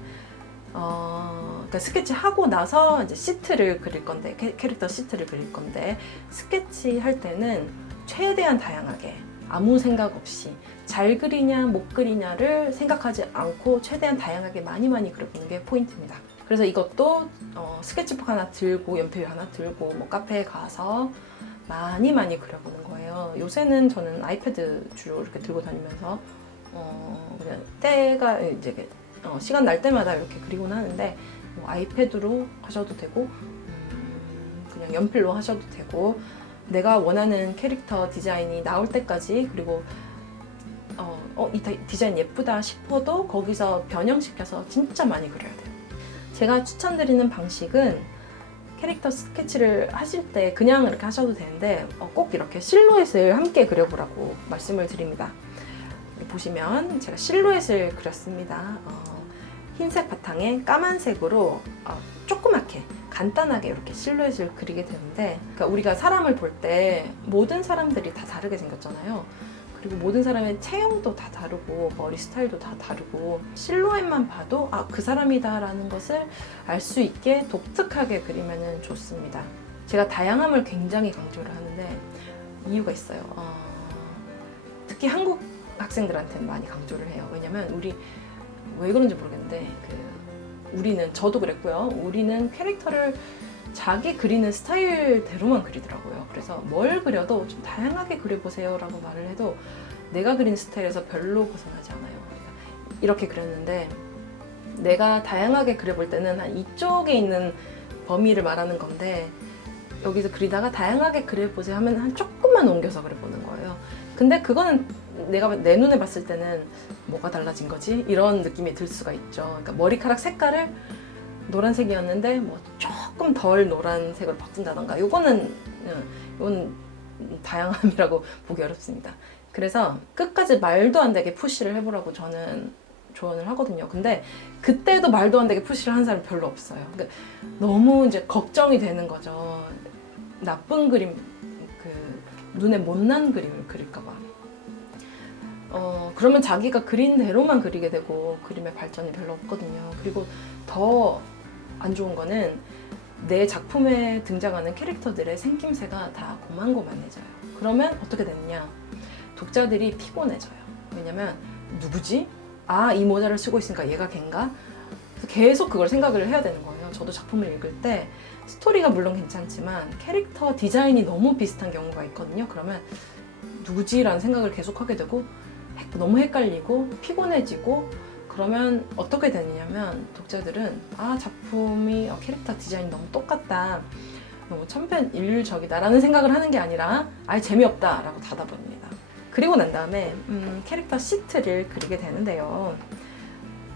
그러니까 스케치 하고 나서 이제 시트를 그릴 건데 캐릭터 시트를 그릴 건데 스케치 할 때는 최대한 다양하게 아무 생각 없이 잘 그리냐 못 그리냐를 생각하지 않고 최대한 다양하게 많이 그려보는 게 포인트입니다. 그래서 이것도 스케치북 하나 들고 연필 하나 들고 뭐 카페에 가서 많이 그려보는 거예요. 요새는 저는 아이패드 주로 이렇게 들고 다니면서 그냥 때가 이제 시간 날 때마다 이렇게 그리곤 하는데 뭐 아이패드로 하셔도 되고 그냥 연필로 하셔도 되고 내가 원하는 캐릭터 디자인이 나올 때까지 그리고 이 디자인 예쁘다 싶어도 거기서 변형시켜서 진짜 많이 그려야 돼요. 제가 추천드리는 방식은 캐릭터 스케치를 하실 때 그냥 이렇게 하셔도 되는데 꼭 이렇게 실루엣을 함께 그려보라고 말씀을 드립니다. 보시면 제가 실루엣을 그렸습니다. 흰색 바탕에 까만색으로 조그맣게 간단하게 이렇게 실루엣을 그리게 되는데 그러니까 우리가 사람을 볼 때 모든 사람들이 다 다르게 생겼잖아요. 그리고 모든 사람의 체형도 다 다르고 머리 스타일도 다 다르고 실루엣만 봐도 그 사람이다 라는 것을 알 수 있게 독특하게 그리면 좋습니다. 제가 다양함을 굉장히 강조를 하는데 이유가 있어요. 특히 한국 학생들한테는 많이 강조를 해요. 왜냐면 우리 왜 그런지 모르겠는데 우리는 저도 그랬고요. 우리는 캐릭터를 자기 그리는 스타일대로만 그리더라고요. 그래서 뭘 그려도 좀 다양하게 그려보세요 라고 말을 해도 내가 그린 스타일에서 별로 벗어나지 않아요. 그러니까 이렇게 그렸는데 내가 다양하게 그려볼 때는 한 이쪽에 있는 범위를 말하는 건데 여기서 그리다가 다양하게 그려보세요 하면 한 조금만 옮겨서 그려보는 거예요. 근데 그거는 내가 내 눈에 봤을 때는 뭐가 달라진 거지? 이런 느낌이 들 수가 있죠. 그러니까 머리카락 색깔을 노란색이었는데 뭐 조금 덜 노란색으로 바꾼다던가 이건 다양함이라고 보기 어렵습니다. 그래서 끝까지 말도 안 되게 푸시를 해보라고 저는 조언을 하거든요. 근데 그때도 말도 안 되게 푸시를 한 사람 별로 없어요. 그러니까 너무 이제 걱정이 되는 거죠. 나쁜 그림, 눈에 못난 그림을 그릴까봐. 그러면 자기가 그린 대로만 그리게 되고 그림의 발전이 별로 없거든요. 그리고 더 안 좋은 거는 내 작품에 등장하는 캐릭터들의 생김새가 다 고만고만해져요. 그러면 어떻게 되느냐? 독자들이 피곤해져요. 왜냐면 누구지? 아, 이 모자를 쓰고 있으니까 얘가 걔인가? 계속 그걸 생각을 해야 되는 거예요. 저도 작품을 읽을 때 스토리가 물론 괜찮지만 캐릭터 디자인이 너무 비슷한 경우가 있거든요. 그러면 누구지? 라는 생각을 계속 하게 되고 너무 헷갈리고 피곤해지고 그러면 어떻게 되느냐면 독자들은 아, 작품이 캐릭터 디자인이 너무 똑같다. 너무 천편일률적이다 라는 생각을 하는 게 아니라 아예 재미없다 라고 닫아버립니다. 그리고 난 다음에 캐릭터 시트를 그리게 되는데요.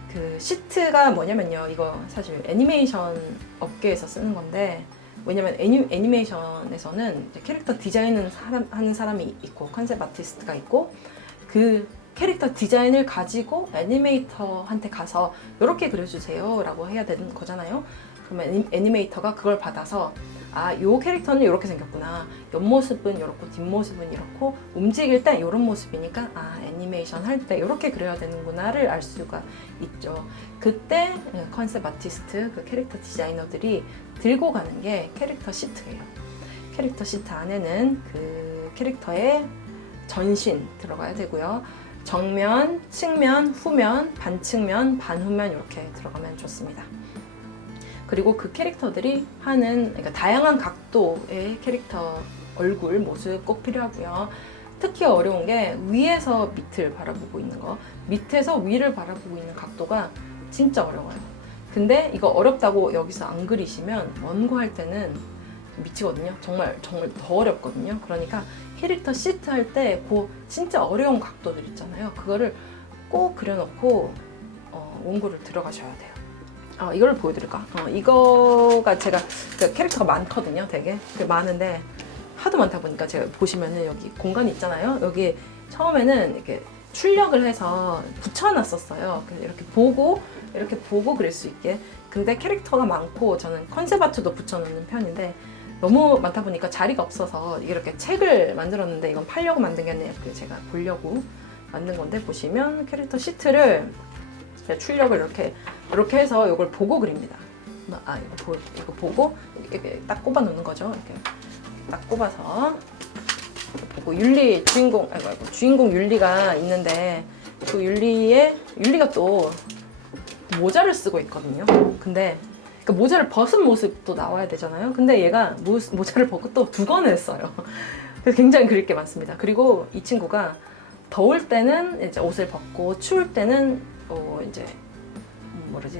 그 시트가 뭐냐면요. 이거 사실 애니메이션 업계에서 쓰는 건데 왜냐면 애니메이션에서는 이제 캐릭터 디자인을 하는 사람이 있고 컨셉 아티스트가 있고 그 캐릭터 디자인을 가지고 애니메이터한테 가서 이렇게 그려주세요 라고 해야 되는 거잖아요. 그러면 애니메이터가 그걸 받아서 아, 요 캐릭터는 이렇게 생겼구나. 옆모습은 이렇고 뒷모습은 이렇고 움직일 때 이런 모습이니까 아, 애니메이션 할 때 이렇게 그려야 되는구나를 알 수가 있죠. 그때 컨셉 아티스트, 그 캐릭터 디자이너들이 들고 가는 게 캐릭터 시트예요. 캐릭터 시트 안에는 그 캐릭터의 전신 들어가야 되고요. 정면, 측면, 후면, 반측면, 반후면 이렇게 들어가면 좋습니다. 그리고 그 캐릭터들이 하는 그러니까 다양한 각도의 캐릭터 얼굴, 모습 꼭 필요하고요. 특히 어려운 게 위에서 밑을 바라보고 있는 거, 밑에서 위를 바라보고 있는 각도가 진짜 어려워요. 근데 이거 어렵다고 여기서 안 그리시면 원고 할 때는 미치거든요. 정말 더 어렵거든요. 그러니까 캐릭터 시트 할 때 그 진짜 어려운 각도들 있잖아요. 그거를 꼭 그려놓고 원고를 들어가셔야 돼요. 이걸 보여드릴까? 이거가 제가 그 캐릭터가 많거든요. 되게 많은데 하도 많다 보니까 제가 보시면은 여기 공간이 있잖아요. 여기 처음에는 이렇게 출력을 해서 붙여놨었어요. 이렇게 보고 그릴 수 있게. 근데 캐릭터가 많고 저는 컨셉 아트도 붙여놓는 편인데 너무 많다 보니까 자리가 없어서 이렇게 책을 만들었는데 이건 팔려고 만든 게 아니라 제가 보려고 만든 건데 보시면 캐릭터 시트를 출력을 이렇게 해서 이걸 보고 그립니다. 이거 보고 이렇게 딱 꼽아 놓는 거죠. 이렇게 딱 꼽아서 이렇게 보고 주인공 율리가 있는데 그 율리가 또 모자를 쓰고 있거든요. 근데 그 모자를 벗은 모습도 나와야 되잖아요. 근데 얘가 모자를 벗고 또 두건을 써요. 그래서 굉장히 그릴 게 많습니다. 그리고 이 친구가 더울 때는 이제 옷을 벗고 추울 때는 이제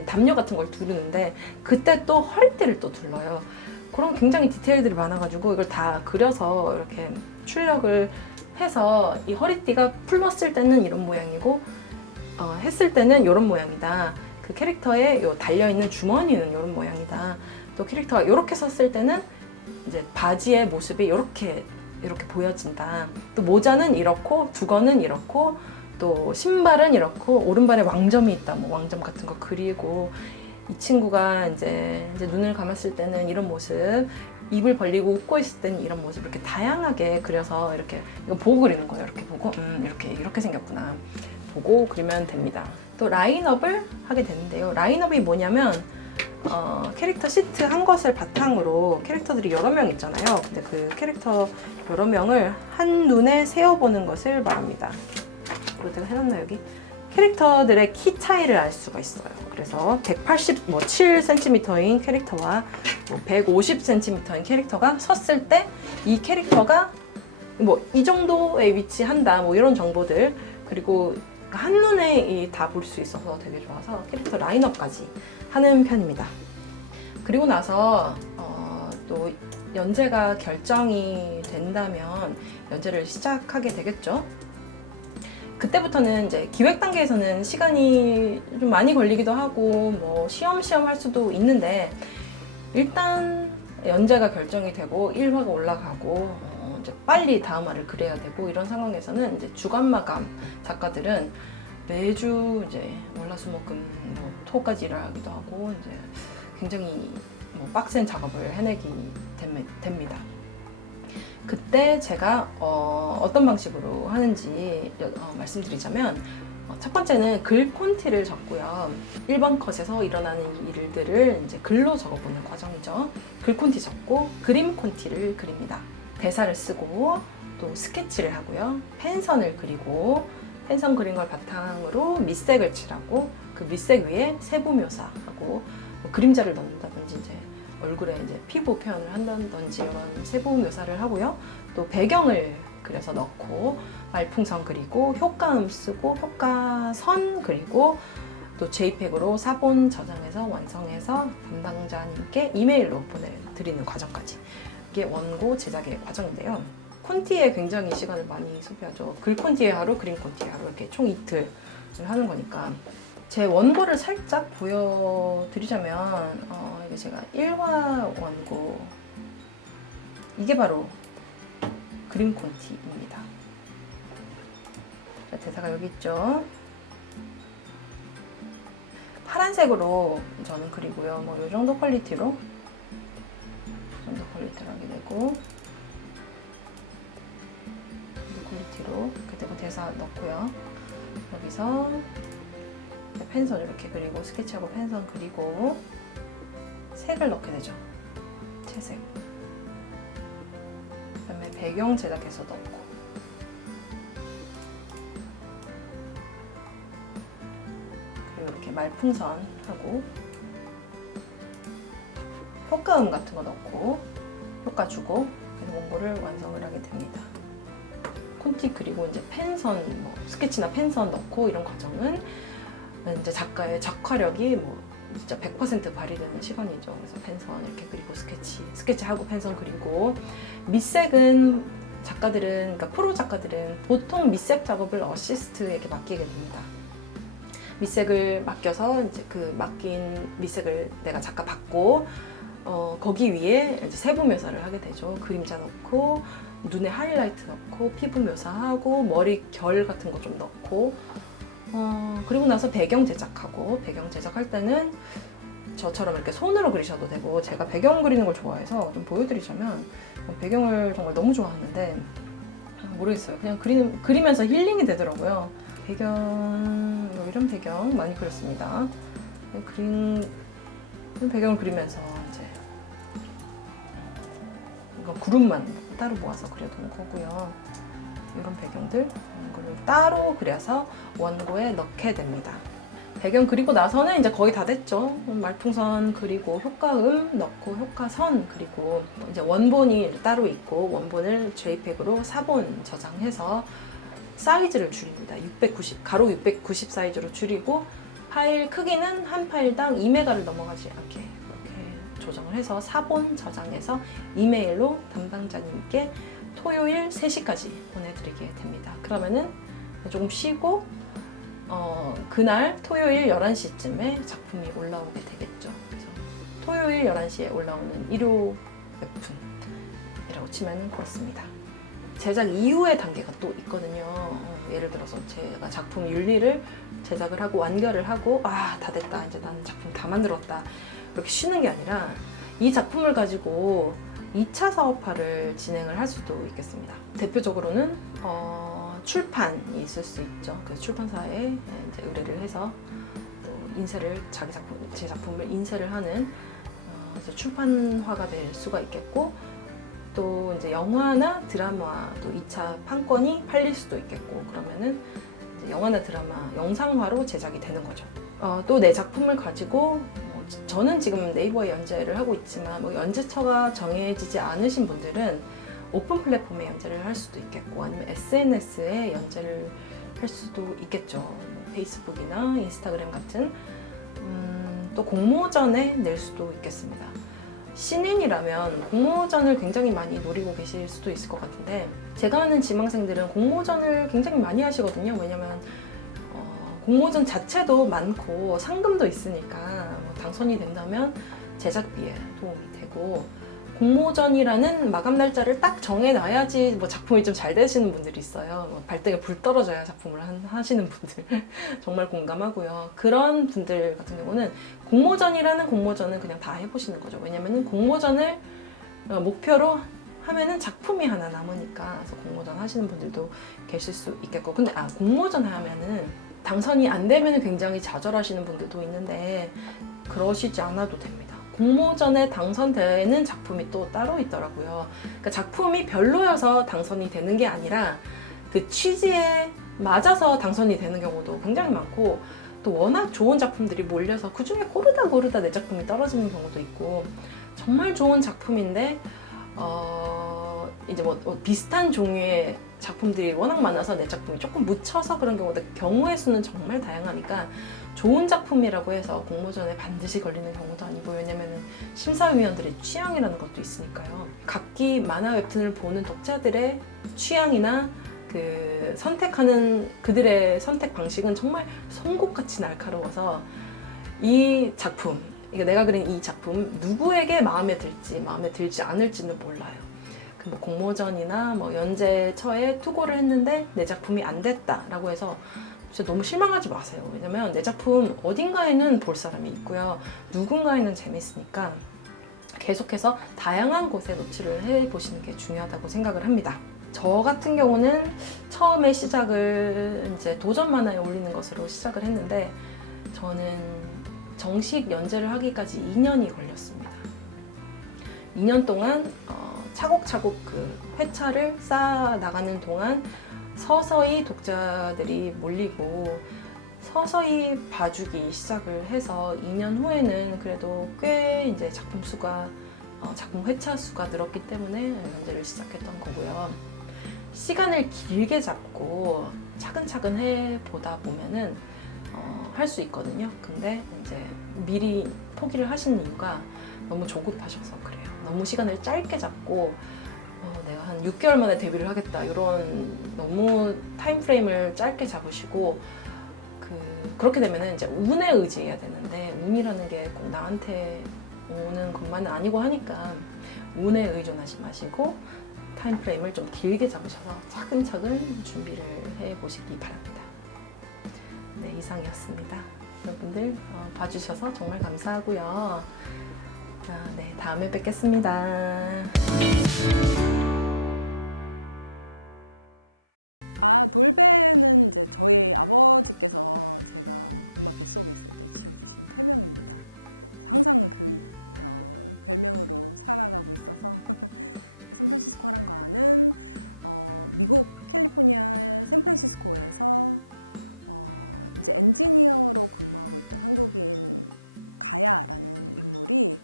담요 같은 걸 두르는데 그때 또 허리띠를 또 둘러요. 그런 굉장히 디테일들이 많아가지고 이걸 다 그려서 이렇게 출력을 해서 이 허리띠가 풀렀을 때는 이런 모양이고 했을 때는 이런 모양이다. 그 캐릭터에 달려있는 주머니는 이런 모양이다. 또 캐릭터가 이렇게 섰을 때는 이제 바지의 모습이 이렇게 보여진다. 또 모자는 이렇고 두건은 이렇고 또 신발은 이렇고 오른발에 왕점이 있다. 뭐 왕점 같은 거 그리고 이 친구가 이제 눈을 감았을 때는 이런 모습, 입을 벌리고 웃고 있을 때는 이런 모습 이렇게 다양하게 그려서 이렇게 이거 보고 그리는 거예요. 이렇게 보고 이렇게 생겼구나. 보고 그리면 됩니다. 또 라인업을 하게 되는데요. 라인업이 뭐냐면 캐릭터 시트 한 것을 바탕으로 캐릭터들이 여러 명 있잖아요. 근데 그 캐릭터 여러 명을 한눈에 세어보는 것을 말합니다. 이거 내가 해놨나 여기? 캐릭터들의 키 차이를 알 수가 있어요. 그래서 187cm인 캐릭터와 150cm인 캐릭터가 섰을 때 이 캐릭터가 이 정도에 위치한다, 이런 정보들, 그리고 한눈에 다 볼 수 있어서 되게 좋아서 캐릭터 라인업까지 하는 편입니다. 그리고 나서 또 연재가 결정이 된다면 연재를 시작하게 되겠죠. 그때부터는 이제 기획 단계에서는 시간이 좀 많이 걸리기도 하고 시험시험 할 수도 있는데, 일단 연재가 결정이 되고 1화가 올라가고 이제 빨리 다음 화를 그려야 되고, 이런 상황에서는 이제 주간마감 작가들은 매주 이제 월화수목금 토까지 일하기도 하고 이제 굉장히 빡센 작업을 해내기 됩니다. 그때 제가 어떤 방식으로 하는지 말씀드리자면, 첫 번째는 글 콘티를 적고요. 1번 컷에서 일어나는 일들을 이제 글로 적어보는 과정이죠. 글 콘티 적고 그림 콘티를 그립니다. 대사를 쓰고 또 스케치를 하고요. 펜선을 그리고 펜선 그린 걸 바탕으로 밑색을 칠하고 그 밑색 위에 세부 묘사하고 그림자를 넣는다든지 이제 얼굴에 이제 피부 표현을 한다든지 이런 세부 묘사를 하고요. 또 배경을 그려서 넣고 말풍선 그리고 효과음 쓰고 효과선 그리고 또 JPEG으로 사본 저장해서 완성해서 담당자님께 이메일로 보내드리는 과정까지, 이게 원고 제작의 과정인데요. 콘티에 굉장히 시간을 많이 소비하죠. 글 콘티에 하루, 그림 콘티에 하루, 이렇게 총 이틀을 하는 거니까. 제 원고를 살짝 보여드리자면 이게 제가 1화 원고, 이게 바로 그림 콘티입니다. 대사가 여기 있죠. 파란색으로 저는 그리고요. 이 정도 퀄리티로 하게 되고, 이 정도 퀄리티로 이렇게 되고 대사 넣고요. 여기서 펜선 이렇게 그리고 스케치하고 펜선 그리고 색을 넣게 되죠. 채색. 그다음에 배경 제작해서 넣고, 그리고 이렇게 말풍선 하고 효과음 같은 거 넣고 효과 주고, 그래서 원고를 완성을 하게 됩니다. 콘티 그리고 이제 펜선, 스케치나 펜선 넣고 이런 과정은 이제 작가의 작화력이 진짜 100% 발휘되는 시간이죠. 그래서 펜선 이렇게 그리고 스케치하고 펜선 그리고, 밑색은 작가들은, 그러니까 프로 작가들은 보통 밑색 작업을 어시스트에게 맡기게 됩니다. 밑색을 맡겨서 이제 그 맡긴 밑색을 내가 작가 받고 거기 위에 이제 세부 묘사를 하게 되죠. 그림자 넣고 눈에 하이라이트 넣고 피부 묘사하고 머리 결 같은 거 좀 넣고, 그리고 나서 배경 제작하고, 배경 제작할 때는 저처럼 이렇게 손으로 그리셔도 되고, 제가 배경 그리는 걸 좋아해서 좀 보여드리자면, 배경을 정말 너무 좋아하는데 모르겠어요. 그냥 그리면서 힐링이 되더라고요. 이런 배경 많이 그렸습니다. 배경을 그리면서 이제 이거 구름만 따로 모아서 그려둔 거고요. 이런 배경들, 이거를 따로 그려서 원고에 넣게 됩니다. 배경 그리고 나서는 이제 거의 다 됐죠. 말풍선 그리고 효과음 넣고 효과선 그리고 이제 원본이 따로 있고, 원본을 JPEG으로 사본 저장해서 사이즈를 줄입니다. 690, 가로 690 사이즈로 줄이고, 파일 크기는 한 파일당 2메가를 넘어가지 않게 이렇게 조정을 해서 사본 저장해서 이메일로 담당자님께 토요일 3시까지 보내드리게 됩니다. 그러면은 조금 쉬고 그날 토요일 11시쯤에 작품이 올라오게 되겠죠. 그래서 토요일 11시에 올라오는 일요 웹툰이라고 치면은 그렇습니다. 제작 이후의 단계가 또 있거든요. 예를 들어서 제가 작품 윤리를 제작을 하고 완결을 하고 다 됐다, 이제 난 작품 다 만들었다, 이렇게 쉬는 게 아니라 이 작품을 가지고 2차 사업화를 진행을 할 수도 있겠습니다. 대표적으로는 출판이 있을 수 있죠. 그래서 출판사에 이제 의뢰를 해서 또 인쇄를 제 작품을 인쇄를 하는 그래서 출판화가 될 수가 있겠고, 또 이제 영화나 드라마도 2차 판권이 팔릴 수도 있겠고, 그러면은 이제 영화나 드라마, 영상화로 제작이 되는 거죠. 또 내 작품을 가지고 저는 지금 네이버에 연재를 하고 있지만 연재처가 정해지지 않으신 분들은 오픈 플랫폼에 연재를 할 수도 있겠고 아니면 SNS에 연재를 할 수도 있겠죠. 페이스북이나 인스타그램 같은 또 공모전에 낼 수도 있겠습니다. 신인이라면 공모전을 굉장히 많이 노리고 계실 수도 있을 것 같은데 제가 아는 지망생들은 공모전을 굉장히 많이 하시거든요. 왜냐면 공모전 자체도 많고 상금도 있으니까 당선이 된다면 제작비에 도움이 되고 공모전이라는 마감 날짜를 딱 정해놔야지 작품이 좀 잘 되시는 분들이 있어요. 발등에 불 떨어져야 작품을 하시는 분들 정말 공감하고요. 그런 분들 같은 경우는 공모전이라는 공모전은 그냥 다 해보시는 거죠. 왜냐면은 공모전을 목표로 하면은 작품이 하나 남으니까. 그래서 공모전 하시는 분들도 계실 수 있겠고. 근데 공모전 하면은 당선이 안 되면 굉장히 좌절하시는 분들도 있는데 그러시지 않아도 됩니다. 공모전에 당선되는 작품이 또 따로 있더라고요. 그러니까 작품이 별로여서 당선이 되는 게 아니라 그 취지에 맞아서 당선이 되는 경우도 굉장히 많고 또 워낙 좋은 작품들이 몰려서 그 중에 고르다 내 작품이 떨어지는 경우도 있고 정말 좋은 작품인데 이제 비슷한 종류의 작품들이 워낙 많아서 내 작품이 조금 묻혀서 그런 경우의 수는 정말 다양하니까 좋은 작품이라고 해서 공모전에 반드시 걸리는 경우도 아니고 왜냐면은 심사위원들의 취향이라는 것도 있으니까요. 각기 만화 웹툰을 보는 독자들의 취향이나 그 선택하는 그들의 선택 방식은 정말 송곳같이 날카로워서 이 작품, 내가 그린 이 작품 누구에게 마음에 들지 않을지는 몰라요. 공모전이나 연재처에 투고를 했는데 내 작품이 안 됐다라고 해서 진짜 너무 실망하지 마세요. 왜냐면 내 작품 어딘가에는 볼 사람이 있고요. 누군가에는 재밌으니까 계속해서 다양한 곳에 노출을 해보시는 게 중요하다고 생각을 합니다. 저 같은 경우는 처음에 시작을 이제 도전 만화에 올리는 것으로 시작을 했는데 저는 정식 연재를 하기까지 2년이 걸렸습니다. 2년 동안 차곡차곡 그 회차를 쌓아 나가는 동안 서서히 독자들이 몰리고 서서히 봐주기 시작을 해서 2년 후에는 그래도 꽤 이제 작품 회차 수가 늘었기 때문에 연재를 시작했던 거고요. 시간을 길게 잡고 차근차근 해보다 보면은 할 수 있거든요. 근데 이제 미리 포기를 하신 이유가 너무 조급하셔서 그래요. 너무 시간을 짧게 잡고 내가 한 6개월 만에 데뷔를 하겠다 이런 너무 타임프레임을 짧게 잡으시고 그렇게 되면은 이제 운에 의지해야 되는데 운이라는 게 꼭 나한테 오는 것만은 아니고 하니까 운에 의존하지 마시고 타임프레임을 좀 길게 잡으셔서 차근차근 준비를 해보시기 바랍니다. 네, 이상이었습니다. 여러분들 봐주셔서 정말 감사하고요. 네, 다음에 뵙겠습니다. 돌배는 이제 저희 아버지께서 제가 엄마 뱃속에 있을 때 지어주신 태명입니다. 항상 그 별명으로 살아가고 있어서 샌프란시스코 화랑가는 미국 캘리포니아 샌프란시스코에서 이제 엔지니어로 근무하고 있던 한국인 가야라는 인물이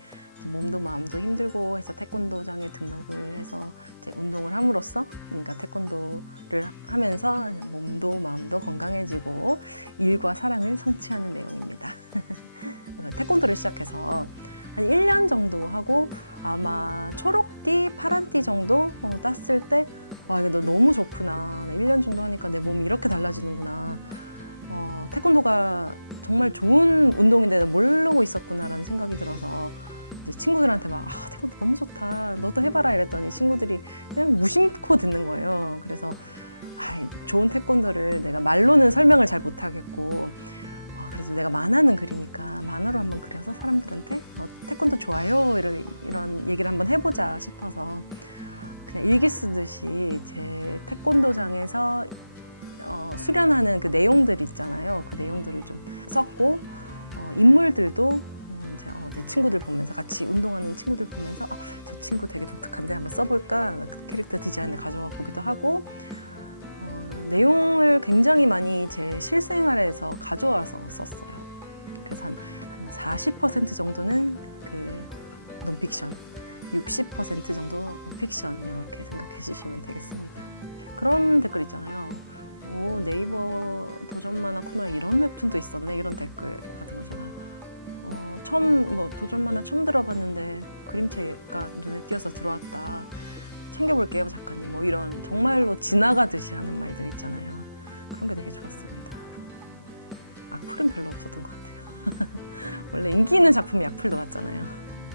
몸도 마음도 힘들고 해서 태권도장에 등록을 해서 이제 운동을 함으로써 그러니까 태권도를 하면서 몸도 마음도 건강해지고 일과 사랑을 성취하는 내용입니다. 태권도를 시작해서 한 1년 정도 하고 아마 초록띠, 파란띠 정도 땄을 때 와, 이게 너 너무 좋구나. 1년 정도 하니까 내 몸이 이렇게 달라지는구나. 태권도가 정말 좋은 운동인데 모르고 있었구나라는 생각이 들어서 이제 친구들한테 태권도 너무 좋다. 너도 해봐라 이랬더니 친구들이 그냥 무심코 듣는 거예요. 그래서 좋은 태권도를 내가 말로는 설명을 잘 못하겠고 그래서 내가 만화는 그리니까 만화로 한번 그려서 사람들한테 태권도 좋아요 이런 얘기를 한번 해보자 싶어서 그냥 일기 쓰듯이 제 태권도장에서 수련하는 그 내용들 있잖아요. 그 내용들을 좀 썼고 인물들도 이제 내 친구들 보면서 같이 운동하는 친구들 보면서 저 친구 되게 독특한데 한번 써볼까 캐릭터 디자인을 가져와 보기도 하고 내용을 굉장히 많이 제 실생활에서 가져와서 썼어요. 그래서 한 40% 정도는 그 논픽션, 60% 정도 픽션 이렇게 생각해 주시면 되겠습니다. 그런 댓글 있잖아요. 오, 네이버 도전 만화 코너에 이런 웹툰도 있었네, 이런 댓글 같은 거잖아요. 처음 도전 만화 처음 들어봤는데 그림체가 눈에 띄어서 들어왔다. 챙겨볼게요, 작가님. 뭐 이런 정말로 지나가듯이 하는 말들 있잖아요. 그런 게 되게 좋았습니다. 악플은 별로 없었던 것 같아요. 원래 인기 있는 작품이 악플도 왔잖아요.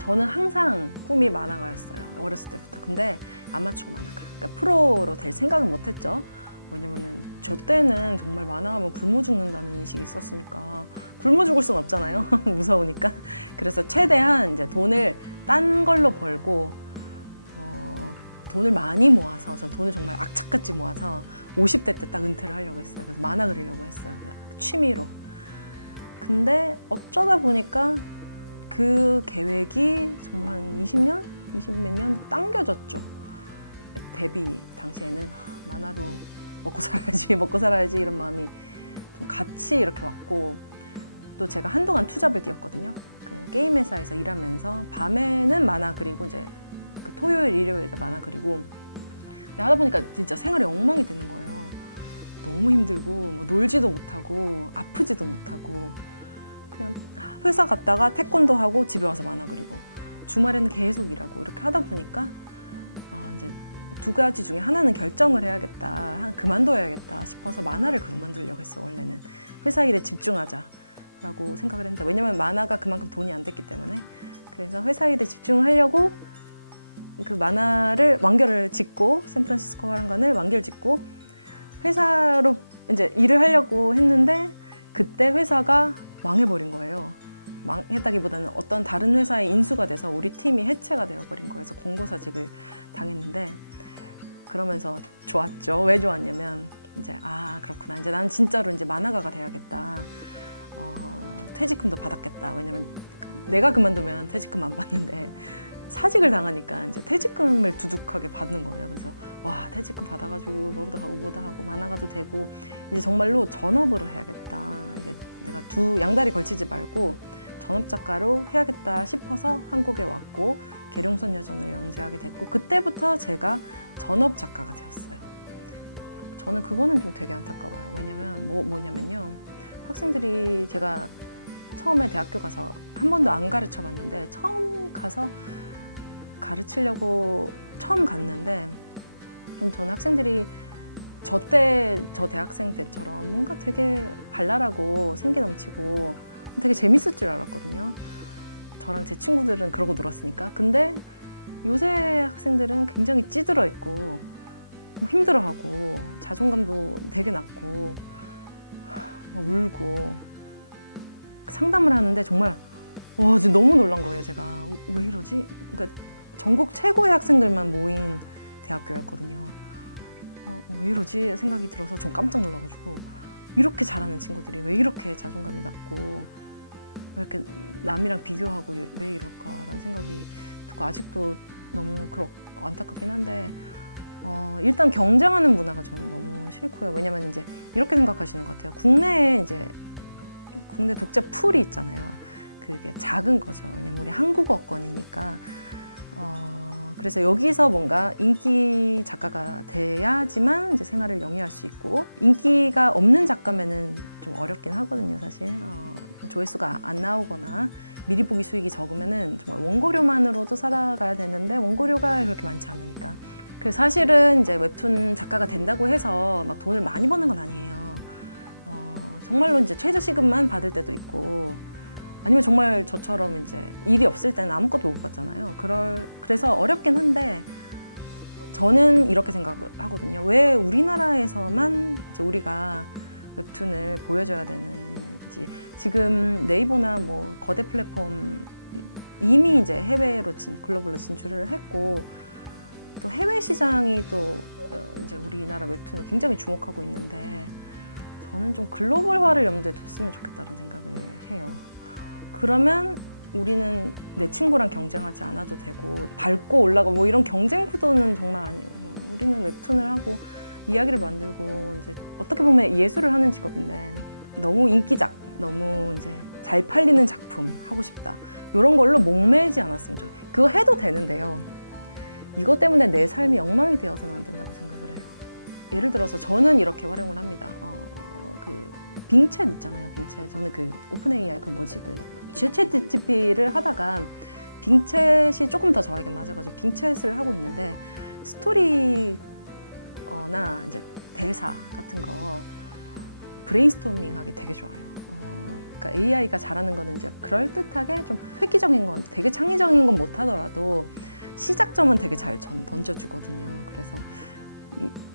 저는 항상 꿈이 만화가였어요. 어렸을 때부터. 근데 아마추어 만화가. 그러니까 프로로 될 생각은 못했죠. 왜냐면은 저 때는 정말 만화하면 굶어 죽는다는 인식이 있었으니까 굶어 죽을 순 없잖아요. 무서우니까. 그래서 최대한 이제 돈을 딴 걸로 벌고 돈을 많이 모아서, 저 돈을 정말 악착같이 모아서 50대 때 딱 은퇴를 하려고 했어요. 그래서 만화 그리려고 했어요. 취미로. 근데 어쩌다 보니까 그 계획이 정말 한 20년? 20몇 년 당겨졌죠. 데뷔 당시에는 만화로 먹고 살아야지 이런 마음이 좀 같이 이렇게 왔고, 또 제가 한동안 투잡을 뛰었거든요. 그 게임 회사에서 일하면서 밤에는 만화 그리고 이제 그 토요일, 일요일에 만화 그리고 하다 보니까 진짜 생활이 엉망이 되는 거예요. 너무 힘들고 뭐 놀지도 못하고 아프지도 못하고 그냥 회사 갔다가 태권도 하고 집에 와서 만화 그리고 주말에는 계속 일하고 이렇게 하다 보니까 이제 두 가지 중에 하나는 결정을 해야겠다, 그만둬야겠다 싶어서 만화를 그만두려고 했어요. 원래는 회사 일에 집중하자라고 생각을 했는데, 왜냐면 만화가 그만큼 돈이 안 됐기 때문에. 그래서 회사 일에 집중하려고 그 만화를 완결을 짓고, 샌프란시스코 화랑관을 완결 짓고 회사로 이제 일을 하려고 했는데, 그때 회사가 망해버린 거예요. 망했다기보다는 어떤 다른 회사에 인수가 돼서 우리 팀이 해체가 되어버린 거여서 공고사직을 당했는데, 그러면서 좋았죠. 왜 좋았냐면 이제 그렇구나, 이제 난 진짜로 이제 만화가가 돼야겠다. 퇴직금도 받았겠다. 왜냐면 내가 그만두면 퇴직금 안 받는데 사직을 당하니까 이제 퇴직금을 두둑하게 받는 거예요. 그래서 와, 퇴직금 받아가지고 뭐보다 하고 만화가도 되고 이제 정말로 전업으로 해야겠다. 이제 내가 양다리 걸치지 말고 전업 작가로 해야겠다 싶어서 한국에 왔고 계룡선 여전을 연재하게 됐고, 그때부터 제가 전업 작가가 되었어요. 저는 그거는 좀 되게 안타까워요. 왜냐면 뭐냐면요, 학생들이, 제가 처음에 대학교 가서 한 번도 안 가르쳐 봤는데 처음 가서 가르치려고 처음 갔는데, 저는 학생들이 저 대학생 때처럼 뭔가 되게 발랄하고 생기 넘치고 되게 재밌을 줄 알았거든요. 저랑 제 친구들은 그러고 놀았으니까. 근데 요새 학생들은 굉장히 찌들어 있고 힘들어하고 자존감도 되게 낮고 울고 상담을 하는데 정말 지금 너무 놀란 거예요. 제가 왜 이러지? 그러니까 전국 최고의 학생들만 모인 대학교였거든요. 왜 이러지? 생각이 들어서 좀 깜짝 놀라가지고, 이렇게 잘하는 친구들이 왜 이렇게 자존감이 낮고 왜 이렇게 남이랑 비교하고 왜 이럴까라는 생각이 듣고, 아직도 너무 안타깝긴 한데, 일단 경쟁하는 문화가 저는 너무 싫고요. 왜냐면 이제 이렇게 생각하시는 것 같아요. 국내에 이제 국내 독자 풀이 있잖아요. 그게 작은 거죠. 왜냐면 우리 한국어권이니까. 그래서 여기서 뭔가 인기 작가가 돼야지만 이제 생활을 영위할 수 있고, 인기가 없는 작가면은 좀 어렵긴 하거든요, 사실. 조회수가 안 나오거나 미리 보기 수익이 적으면은 정말 원고료만으로도 살아가야 되는데 원고료가 그렇게 많지 않으니까. 그래서 사실은 이제 웹툰 작가가 된다고 해서 막 돈을 많이 버는 건 아니에요. 정말로 이제 최저시급만 받을 때도 있고, 아니면 정말 저처럼 이제 일이 없을 때는 아무것도 못 받잖아요. 그래서 어렵긴 한데, 저는 이렇게 생각을 하거든요. 왜 우리나라에서만 이제 우리가 웹툰을 보여줘야 되는지. 지금 네이버나 뭐 거대 플랫폼 이미 이제 해외로 글로벌로 진출을 했고, 또 해외 시장이 또 이제 우리나라 웹툰을 굉장히 주목하고 있는데, 저는 좀 글로벌화를 염두에 뒀으면 좋겠다는 생각을 해요. 그러면 우리는 내 친구랑 경쟁하지 않아도 되고, 밟고 올라가고 뭐 이런 경쟁 구도는 정말 아니에요. 우리는 웹툰을 하고 이야기를 만들고 이제 어떻게 보면 예술을 하는 직업인데 너무 인기작, 너무 이제 잘 팔리는 작품 하고 싶다. 이런 걸로 목매지 않았으면 좋겠어요. 그거 해도 되는데요. 이것 때문에 내 삶이 엉망이 되어서는 안 된다고 생각을 해요. 예를 들어서 저는 이렇게 활용을 합니다. 그 빙챗 있잖아요. 빙챗. 저는 그 오픈 AI 그 챗GPT를 하다가 빙챗이 조금 더 저에게 맞아가지고 빙챗을 하고 있는데 스토리나 이제 대사 같은 거 브레인스토밍하기 되게 좋아요. 그러니까 AI가 잘하는 거는 이제 그럴듯하게 좀 획기적인 건, 되게 창의적인 건 못하더라도 시작점은 되게 잘 던져주거든요. 그래서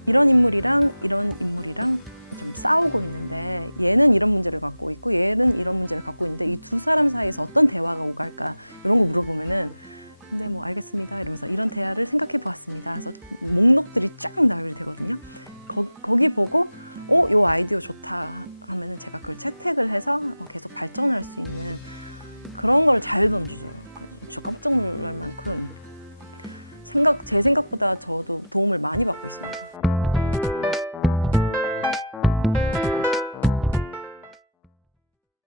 이런 인물이랑 이런 인물이랑 좀 싸우고 있는데 얘는 이런 문제를 갖고 있고 얘는 이런 문제를 갖고 있는데 이 두 사람 사이에서 어떤 대화가 오갈까 이런 거 물어보면은 네, 뭐 알겠습니다 이러면서 이런 대화를 생각해 보았습니다. 그래서 목록들이 쫙 나오게 되거든요. 거기 보고 요 아이디어 좋다 하면은 제가 그걸 채택을 해서 계속 발전할 수 있는 그런 걸 잘 던져줘요. 그래서 진짜 깜짝 놀랄 만큼 제 생각보다 저도 도움을 많이 받고 있습니다.